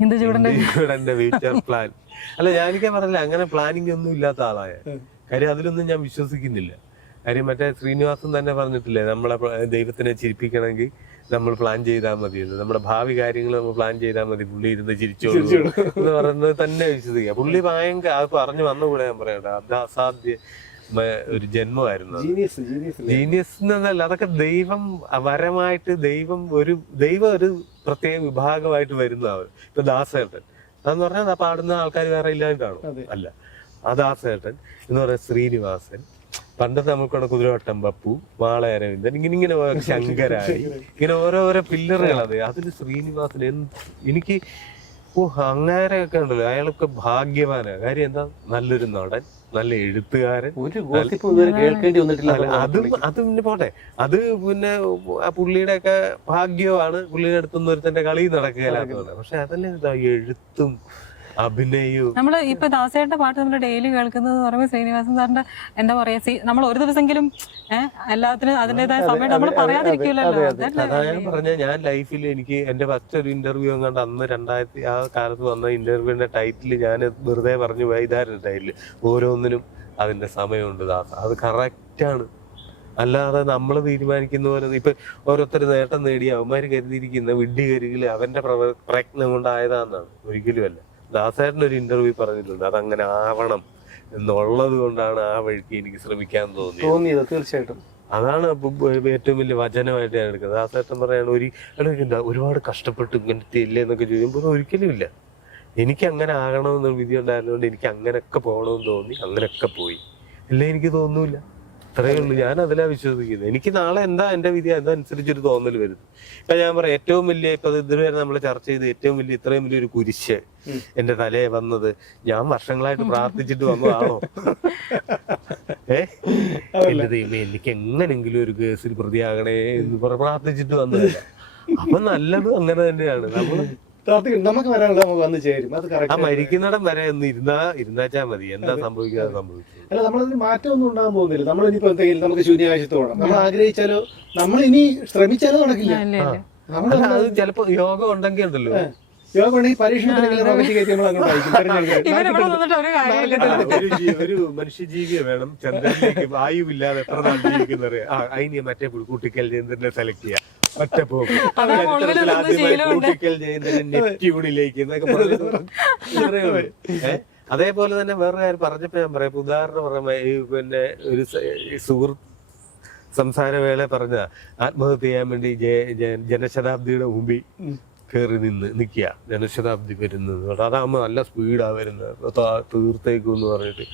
ഹിന്ദുചൂടന്റെ ഫ്യൂച്ചർ പ്ലാൻ അല്ല, ഞാനിക്കാൻ പറഞ്ഞില്ല, അങ്ങനെ പ്ലാനിങ് ഒന്നും ഇല്ലാത്ത ആളായ കാര്യം അതിലൊന്നും ഞാൻ വിശ്വസിക്കുന്നില്ല. കാര്യം മറ്റേ ശ്രീനിവാസൻ തന്നെ പറഞ്ഞിട്ടില്ലേ, നമ്മളെ ദൈവത്തിനെ ചിരിപ്പിക്കണമെങ്കിൽ നമ്മൾ പ്ലാൻ ചെയ്താൽ മതി, നമ്മുടെ ഭാവി കാര്യങ്ങൾ നമ്മൾ പ്ലാൻ ചെയ്താൽ മതി, പുള്ളി ഇരുന്ന് ചിരിച്ചോളൂ എന്ന് പറയുന്നത് തന്നെ വിശ്വസിക്കുക. പുള്ളി ഭയങ്കര അത് പറഞ്ഞു വന്ന കൂടെ ഞാൻ പറയട്ടെ, അത് അസാധ്യ ഒരു ജന്മമായിരുന്നു. ജീനിയസ് എന്നല്ല, അതൊക്കെ ദൈവം വരമായിട്ട് ദൈവം ഒരു പ്രത്യേക വിഭാഗമായിട്ട് വരുന്നവർ. ഇപ്പൊ ദാസേട്ടൻ അതെന്ന് പറഞ്ഞാൽ പാടുന്ന ആൾക്കാർ വേറെ ഇല്ലാണ്ടാണോ? അല്ല, ആ ദാസേട്ടൻ എന്ന് പറയുന്ന ശ്രീനിവാസൻ പണ്ടത്തെ നമുക്കുള്ള കുതിരവട്ടം പപ്പു, മാള അരവിന്ദൻ, ഇങ്ങനെ ശങ്കരായി, ഇങ്ങനെ ഓരോരോ പില്ലറുകളത്. അതിൽ ശ്രീനിവാസൻ എനിക്ക് അങ്ങനെയൊക്കെ ഉണ്ടല്ലോ, അയാളൊക്കെ ഭാഗ്യവാനാ. കാര്യം എന്താ, നല്ലൊരു നടൻ, നല്ല എഴുത്തുകാരൻ. അത് പിന്നെ പോട്ടെ, അത് പിന്നെ ആ പുള്ളിയുടെ ഒക്കെ ഭാഗ്യമാണ്. പുള്ളിയുടെ അടുത്തുനിന്ന് ഒരുത്തന്റെ കളി നടക്കുകയില്ലാത്തതാണ്. പക്ഷെ അതല്ലേ ഇതാ എഴുത്തും അഭിനയവും. നമ്മള് ഇപ്പൊ ദാസേട്ടന്റെ പാട്ട് നമ്മൾ ഡെയിലി കേൾക്കുന്നത് പറയുമ്പോൾ ശ്രീനിവാസൻ സാറിന്റെ എന്താ പറയാ, നമ്മൾ ഒരു ദിവസമെങ്കിലും എല്ലാത്തിനും അതിന്റേതായ സമയം നമ്മൾ പറയാതിരിക്കില്ലല്ലോ. അതാ ഞാൻ പറഞ്ഞ, ഞാൻ ലൈഫിൽ എനിക്ക് എന്റെ ഫസ്റ്റ് ഒരു ഇന്റർവ്യൂ എങ്ങാണ്ട് അന്ന് 2000 ആ കാലത്ത് വന്ന ഇന്റർവ്യൂവിന്റെ ടൈറ്റിൽ ഞാൻ വെറുതെ പറഞ്ഞു പോയി, ഇതായിരുന്നു ടൈറ്റിൽ. ഓരോന്നിനും അതിന്റെ സമയമുണ്ട് ദാസ, അത് കറക്റ്റാണ്. അല്ലാതെ നമ്മൾ തീരുമാനിക്കുന്ന പോലെ ഇപ്പൊ ഓരോരുത്തർ നേട്ടം നേടി അവന്മാര് കരുതിയിരിക്കുന്ന വിഡ്ഢി കരുകില് അവന്റെ പ്രയത്നം കൊണ്ടായതാന്നാണ്. ഒരിക്കലും അല്ല. ദാസേട്ടനൊരു ഇന്റർവ്യൂ പറഞ്ഞിട്ടുണ്ട്, അതങ്ങനെ ആവണം എന്നുള്ളത് കൊണ്ടാണ് ആ വഴിക്ക് എനിക്ക് ശ്രമിക്കാൻ തോന്നിയത്. തീർച്ചയായിട്ടും അതാണ് ഏറ്റവും വലിയ വചനമായിട്ട് ഞാൻ എടുക്കുന്നത്. ദാസേട്ടൻ പറയാണ് ഒരുപാട് കഷ്ടപ്പെട്ട് ഇങ്ങനത്തെ ഇല്ലേ എന്നൊക്കെ ചോദിക്കുമ്പോൾ ഒരിക്കലും ഇല്ല. എനിക്ക് അങ്ങനെ ആകണമെന്ന് വിധി ഉണ്ടായിരുന്നതുകൊണ്ട് എനിക്ക് അങ്ങനെയൊക്കെ പോകണമെന്ന് തോന്നി, അങ്ങനെയൊക്കെ പോയി. അല്ലേ എനിക്ക് തോന്നൂല. അത്രയേ ഉള്ളൂ. ഞാൻ അതിലാ വിശ്വസിക്കുന്നത്. എനിക്ക് നാളെ എന്താ എന്റെ വിധി അതനുസരിച്ചൊരു തോന്നൽ വരുന്നു. ഇപ്പൊ ഞാൻ പറയാം, ഏറ്റവും വലിയ ഇപ്പൊ ഇതുവരെ നമ്മൾ ചർച്ച ചെയ്ത് ഏറ്റവും വലിയ ഇത്രയും വലിയൊരു കുരിശ് എന്റെ തലയെ വന്നത് ഞാൻ വർഷങ്ങളായിട്ട് പ്രാർത്ഥിച്ചിട്ട് വന്നതാണോ? എന്റെ ദൈവമേ, എനിക്ക് എങ്ങനെങ്കിലും ഒരു കേസിൽ പ്രതിയാകണേ എന്ന് പ്രാർത്ഥിച്ചിട്ട് വന്നതല്ല. അപ്പൊ നല്ലത് അങ്ങനെ തന്നെയാണ്. നമ്മള് നമുക്ക് വരാനുള്ള നമുക്ക് വന്ന് ചേരും. അത് ആ മരിക്കുന്നിടം വരെ ഒന്ന് ഇരുന്നാച്ചാ മതി. എന്താ സംഭവിക്കാതെ സംഭവിച്ചു. അല്ല, നമ്മളതിന് മാറ്റമൊന്നും ഉണ്ടാകാൻ പോകുന്നില്ല. നമ്മൾ ഇനിയിപ്പോ എന്തെങ്കിലും നമുക്ക് ശൂന്യാകാശത്ത് പോകണം, നമ്മൾ ആഗ്രഹിച്ചാലോ നമ്മൾ ഇനി ശ്രമിച്ചാലോ നടക്കില്ല. അത് ചിലപ്പോ യോഗം ഉണ്ടെങ്കിൽ ഉണ്ടല്ലോ, യോഗം ഉണ്ടെങ്കിൽ പരീക്ഷണത്തിനെങ്കിലും റോക്കറ്റ് കയറ്റി നമ്മൾ അങ്ങോട്ട് ഒരു മനുഷ്യജീവിയെ വേണം ചന്ദ്രനിലേക്ക് വായുവില്ലാതെ എത്ര നാൾ ജീവിക്കുന്നത്. അതിന് മറ്റേ കൂട്ടിക്കൽ ജയന്ദ്രനെ സെലക്ട് ചെയ്യാം. ഒറ്റ പോകും കൂട്ടിക്കൽ ജയന്ദ്രൻ നെറ്റ്യൂണിലേക്ക് എന്നൊക്കെ പറഞ്ഞത്. അതേപോലെ തന്നെ വേറെ കാര്യം പറഞ്ഞപ്പോ ഞാൻ പറയാം, ഉദാഹരണം പറയുമ്പോ പിന്നെ ഒരു സുഹൃത്ത് സംസാരവേള പറഞ്ഞ ആത്മഹത്യ ചെയ്യാൻ വേണ്ടി ജനശതാബ്ദിയുടെ മുമ്പിൽ കയറി നിൽക്കുക. ജനശതാബ്ദി വരുന്നത് അതാകുമ്പോ നല്ല സ്പീഡാ വരുന്നത്, തീർത്തേക്കെന്ന് പറഞ്ഞിട്ട്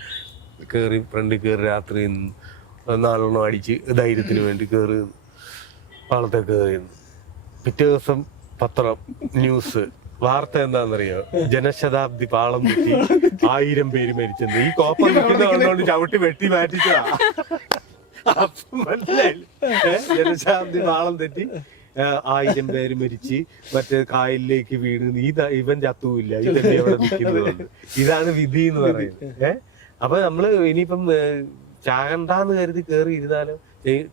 കയറി ഫ്രണ്ടിൽ കയറി രാത്രി നാലെണ്ണം അടിച്ച് ധൈര്യത്തിന് വേണ്ടി കയറി പാളത്തെ കയറി. പിറ്റേ ദിവസം പത്രം ന്യൂസ് വാർത്ത എന്താണെന്നറിയോ, ജനശതാബ്ദി പാളം തെറ്റി 1000 പേര് മരിച്ചെന്ന്. ഈ കോപ്പം നിൽക്കുന്നതുകൊണ്ട് ചവിട്ടി വെട്ടി മാറ്റിച്ചതാ. മനസ്സിലായില്ലേ? ജനശതാബ്ദി പാളം തെറ്റി 1000 പേര് മരിച്ച് മറ്റേ കായലിലേക്ക് വീണ് ഇവൻ ചത്തുമില്ല, ഇതന്നെ അവിടെ നിൽക്കുന്നത്. ഇതാണ് വിധി എന്ന് പറയുന്നത്. അപ്പൊ നമ്മള് ഇനിയിപ്പം ചാകണ്ടാന്ന് കരുതി കയറി ഇരുന്നാലോ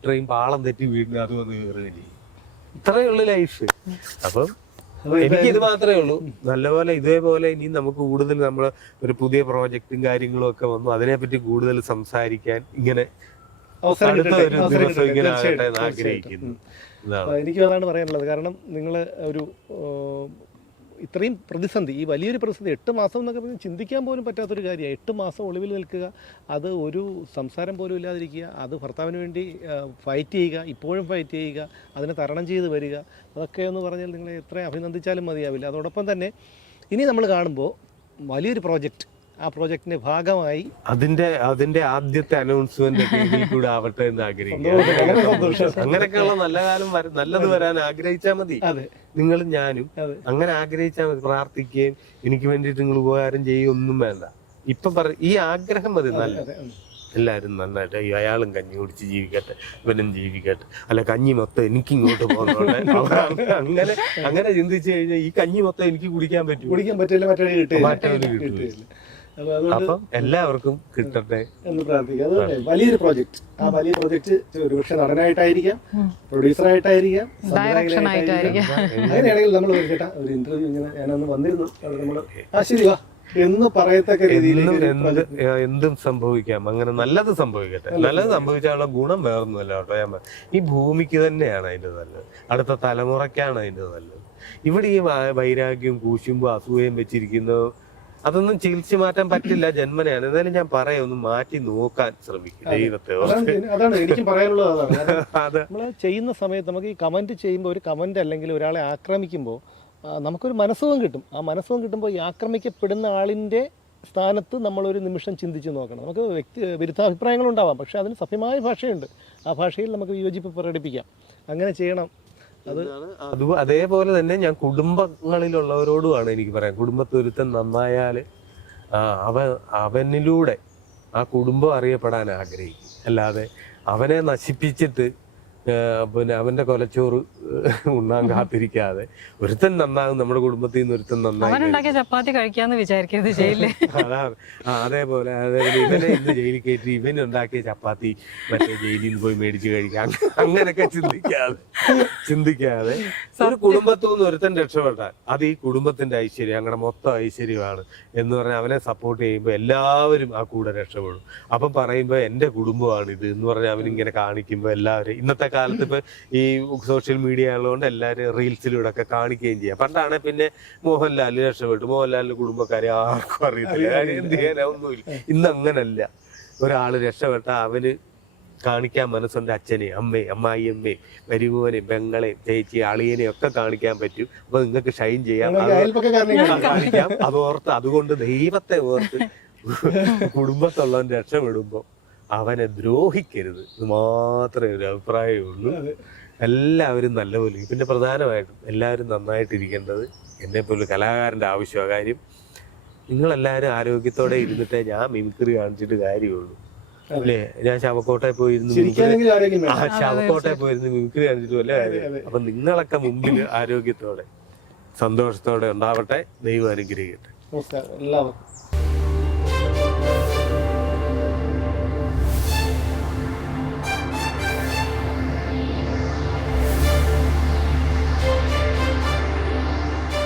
ട്രെയിൻ പാളം തെറ്റി വീടിന് അത് വന്ന് കയറുകയും ചെയ്യും. ഇത്രയേ ഉള്ളു ലൈഫ്. അപ്പം എനിക്ക് ഇത് മാത്രമേ ഉള്ളൂ. നല്ലപോലെ ഇതേപോലെ ഇനി നമുക്ക് കൂടുതൽ നമ്മള് ഒരു പുതിയ പ്രോജക്റ്റും കാര്യങ്ങളും ഒക്കെ വന്നു, അതിനെപ്പറ്റി കൂടുതൽ സംസാരിക്കാൻ ഇങ്ങനെ അടുത്ത ഒരു ദിവസം ഇങ്ങനെ ആകട്ടെ എന്ന് ആഗ്രഹിക്കുന്നു. എനിക്കും അതാണ് പറയാനുള്ളത്. കാരണം നിങ്ങൾ ഒരു ഇത്രയും പ്രതിസന്ധി, ഈ വലിയൊരു പ്രതിസന്ധി 8 മാസം എന്നൊക്കെ പറഞ്ഞാൽ ചിന്തിക്കാൻ പോലും പറ്റാത്തൊരു കാര്യമാണ്. 8 മാസം ഒളിവിൽ നിൽക്കുക, അത് ഒരു സംസാരം പോലും ഇല്ലാതിരിക്കുക, അത് ഭർത്താവിന് വേണ്ടി ഫൈറ്റ് ചെയ്യുക, ഇപ്പോഴും ഫൈറ്റ് ചെയ്യുക, അതിനെ തരണം ചെയ്ത് വരിക, അതൊക്കെ എന്ന് പറഞ്ഞാൽ നിങ്ങളെ എത്ര അഭിനന്ദിച്ചാലും മതിയാവില്ല. അതോടൊപ്പം തന്നെ ഇനി നമ്മൾ കാണുമ്പോൾ വലിയൊരു പ്രോജക്റ്റ്, ആ പ്രോജക്റ്റിന്റെ ഭാഗമായി അതിന്റെ ആദ്യത്തെ അനൗൺസ്മെന്റ് കൂടെ ആവട്ടെ എന്ന് ആഗ്രഹിക്കുക. അങ്ങനെയൊക്കെയുള്ള നല്ല കാലം നല്ലത് വരാൻ ആഗ്രഹിച്ചാൽ മതി. നിങ്ങളും ഞാനും അങ്ങനെ ആഗ്രഹിച്ചാൽ മതി. പ്രാർത്ഥിക്കുകയും എനിക്ക് വേണ്ടിയിട്ട് നിങ്ങൾ ഉപകാരം ചെയ്യുകയൊന്നും വേണ്ട. ഇപ്പൊ ഈ ആഗ്രഹം മതി. നല്ലത് എല്ലാരും നന്നായിട്ട് അയാളും കഞ്ഞി കുടിച്ച് ജീവിക്കട്ടെ, ഇവനും ജീവിക്കട്ടെ, അല്ല കഞ്ഞി മൊത്തം എനിക്ക് ഇങ്ങോട്ട് പോകുന്നോട്ടെ. അങ്ങനെ ചിന്തിച്ചു കഴിഞ്ഞാൽ ഈ കഞ്ഞി മൊത്തം എനിക്ക് കുടിക്കാൻ പറ്റില്ല, മറ്റൊരു കിട്ടില്ല. അപ്പം എല്ലാവർക്കും കിട്ടട്ടെ എന്ന് പ്രാർത്ഥിക്കാം. അതുപോലെ വലിയൊരു പ്രോജക്റ്റ്, ആ വലിയ പ്രോജക്റ്റ് ഒരുപക്ഷെ നടനായിട്ടായിരിക്കാം, പ്രൊഡ്യൂസറായിട്ടായിരിക്കാം, അങ്ങനെയാണെങ്കിൽ നമ്മൾ കേട്ടാ ഒരു ഇന്റർവ്യൂ ഇങ്ങനെ ഞാനൊന്ന് വന്നിരുന്നു, നമ്മള് ശരി വാ എന്ന് പറയത്തക്ക രീതിയിൽ എന്തും സംഭവിക്കാം. അങ്ങനെ നല്ലത് സംഭവിക്കട്ടെ. നല്ലത് സംഭവിച്ചാലുള്ള ഗുണം വേറൊന്നുമല്ല കേട്ടോ. ഞാൻ ഈ ഭൂമിക്ക് തന്നെയാണ് അതിന്റെ നല്ലത്, അടുത്ത തലമുറയ്ക്കാണ് അതിന്റെ നല്ലത്. ഇവിടെ ഈ വൈരാഗ്യവും കൂശുമ്പോ അസൂയയും വെച്ചിരിക്കുന്ന അതൊന്നും ചികിത്സിച്ച് മാറ്റാൻ പറ്റില്ല, ജന്മനെയാണ്. എന്തായാലും ഞാൻ പറയാം, ഒന്ന് മാറ്റി നോക്കാൻ ശ്രമിക്കും ദൈവത്തെ. അതാണ് എനിക്കും പറയാനുള്ളത്. അതാണ് നമ്മൾ ചെയ്യുന്ന സമയത്ത് നമുക്ക് ഈ കമന്റ് ചെയ്യുമ്പോൾ, ഒരു കമന്റ് അല്ലെങ്കിൽ ഒരാളെ ആക്രമിക്കുമ്പോൾ നമുക്കൊരു മനസ്സുഖം കിട്ടും. ആ മനസ്സുഖം കിട്ടുമ്പോൾ ഈ ആക്രമിക്കപ്പെടുന്ന ആളിന്റെ സ്ഥാനത്ത് നമ്മളൊരു നിമിഷം ചിന്തിച്ച് നോക്കണം. നമുക്ക് വിരുദ്ധാഭിപ്രായങ്ങളുണ്ടാവാം, പക്ഷേ അതിന് സഭ്യമായ ഭാഷയുണ്ട്. ആ ഭാഷയിൽ നമുക്ക് വിയോജിപ്പ് പ്രകടിപ്പിക്കാം. അങ്ങനെ ചെയ്യണം. അത് അതേപോലെ തന്നെ ഞാൻ കുടുംബങ്ങളിലുള്ളവരോടുമാണ് എനിക്ക് പറയാം. കുടുംബത്തൊരുത്തൻ നന്നായാൽ അവനിലൂടെ ആ കുടുംബം അറിയപ്പെടാൻ ആഗ്രഹിക്കും. അല്ലാതെ അവനെ നശിപ്പിച്ചിട്ട് പിന്നെ അവന്റെ കൊലച്ചോറ് ഉണ്ണാൻ കാത്തിരിക്കാതെ ഒരുത്തൻ നന്നാകും. നമ്മുടെ കുടുംബത്തിൽ നിന്ന് ഒരുത്തൻ നന്നായി ചപ്പാത്തി കഴിക്കാന്ന് വിചാരിക്കരുത് ജയിലില്. അതാണ് അതേപോലെ ഇവനെ ഇന്ന് ജയിലിൽ കയറ്റി ഇവൻ ഉണ്ടാക്കിയ ചപ്പാത്തി മറ്റേ ജയിലിൽ നിന്ന് പോയി മേടിച്ച് കഴിക്കാം, അങ്ങനെയൊക്കെ ചിന്തിക്കാതെ ഒരു കുടുംബത്തിൽ നിന്ന് ഒരുത്തൻ രക്ഷപ്പെട്ടാൽ അത് ഈ കുടുംബത്തിന്റെ ഐശ്വര്യം, ഞങ്ങളുടെ മൊത്തം ഐശ്വര്യമാണ് എന്ന് പറഞ്ഞാൽ അവനെ സപ്പോർട്ട് ചെയ്യുമ്പോൾ എല്ലാവരും ആ കൂടെ രക്ഷപ്പെടും. അപ്പം പറയുമ്പോൾ എൻ്റെ കുടുംബമാണ് ഇത് എന്ന് പറഞ്ഞാൽ അവനിങ്ങനെ കാണിക്കുമ്പോൾ എല്ലാവരും ഇന്നത്തെ കാലത്ത് ഇപ്പൊ ഈ സോഷ്യൽ മീഡിയ ഉള്ളതുകൊണ്ട് എല്ലാവരും റീൽസിലൂടെ ഒക്കെ കാണിക്കുകയും ചെയ്യാം. പണ്ടാണെ പിന്നെ മോഹൻലാൽ രക്ഷപ്പെട്ടു, മോഹൻലാലിന്റെ കുടുംബക്കാരെ ആർക്കും അറിയത്തില്ല, എന്ത് ചെയ്യാനാ ഒന്നുമില്ല. ഇന്ന് അങ്ങനല്ല. ഒരാള് രക്ഷപ്പെട്ട അവന് കാണിക്കാൻ മനസ്സുണ്ട്. അച്ഛനെയും അമ്മയും അമ്മായിയമ്മയും മരുമോനെയും പെങ്ങളെയും ചേച്ചി അളിയനെയും ഒക്കെ കാണിക്കാൻ പറ്റും. അപ്പൊ നിങ്ങൾക്ക് ഷൈൻ ചെയ്യാം, കാണിക്കാം. അതോർത്ത് അതുകൊണ്ട് ദൈവത്തെ ഓർത്ത് കുടുംബത്തുള്ളവൻ രക്ഷപ്പെടുമ്പോ അവനെ ദ്രോഹിക്കരുത്. ഇത് മാത്രമേ ഒരു അഭിപ്രായമേ ഉള്ളൂ. എല്ലാവരും നല്ലപോലെ, പിന്നെ പ്രധാനമായിട്ടും എല്ലാവരും നന്നായിട്ടിരിക്കേണ്ടത് എന്നെ പോലെ കലാകാരൻ്റെ ആവശ്യമാണ്. കാര്യം നിങ്ങളെല്ലാവരും ആരോഗ്യത്തോടെ ഇരുന്നിട്ടേ ഞാൻ മിമിക്രി കാണിച്ചിട്ട് കാര്യമുള്ളൂ. അല്ലേ? ഞാൻ ശവക്കോട്ടയിൽ പോയിരുന്നു മിമിക്രി കാണിച്ചിട്ട് വല്ല കാര്യം. അപ്പൊ നിങ്ങളൊക്കെ മുമ്പിൽ ആരോഗ്യത്തോടെ സന്തോഷത്തോടെ ഉണ്ടാവട്ടെ. ദൈവം അനുഗ്രഹിക്കട്ടെ. നമസ്കാരം എല്ലാവർക്കും.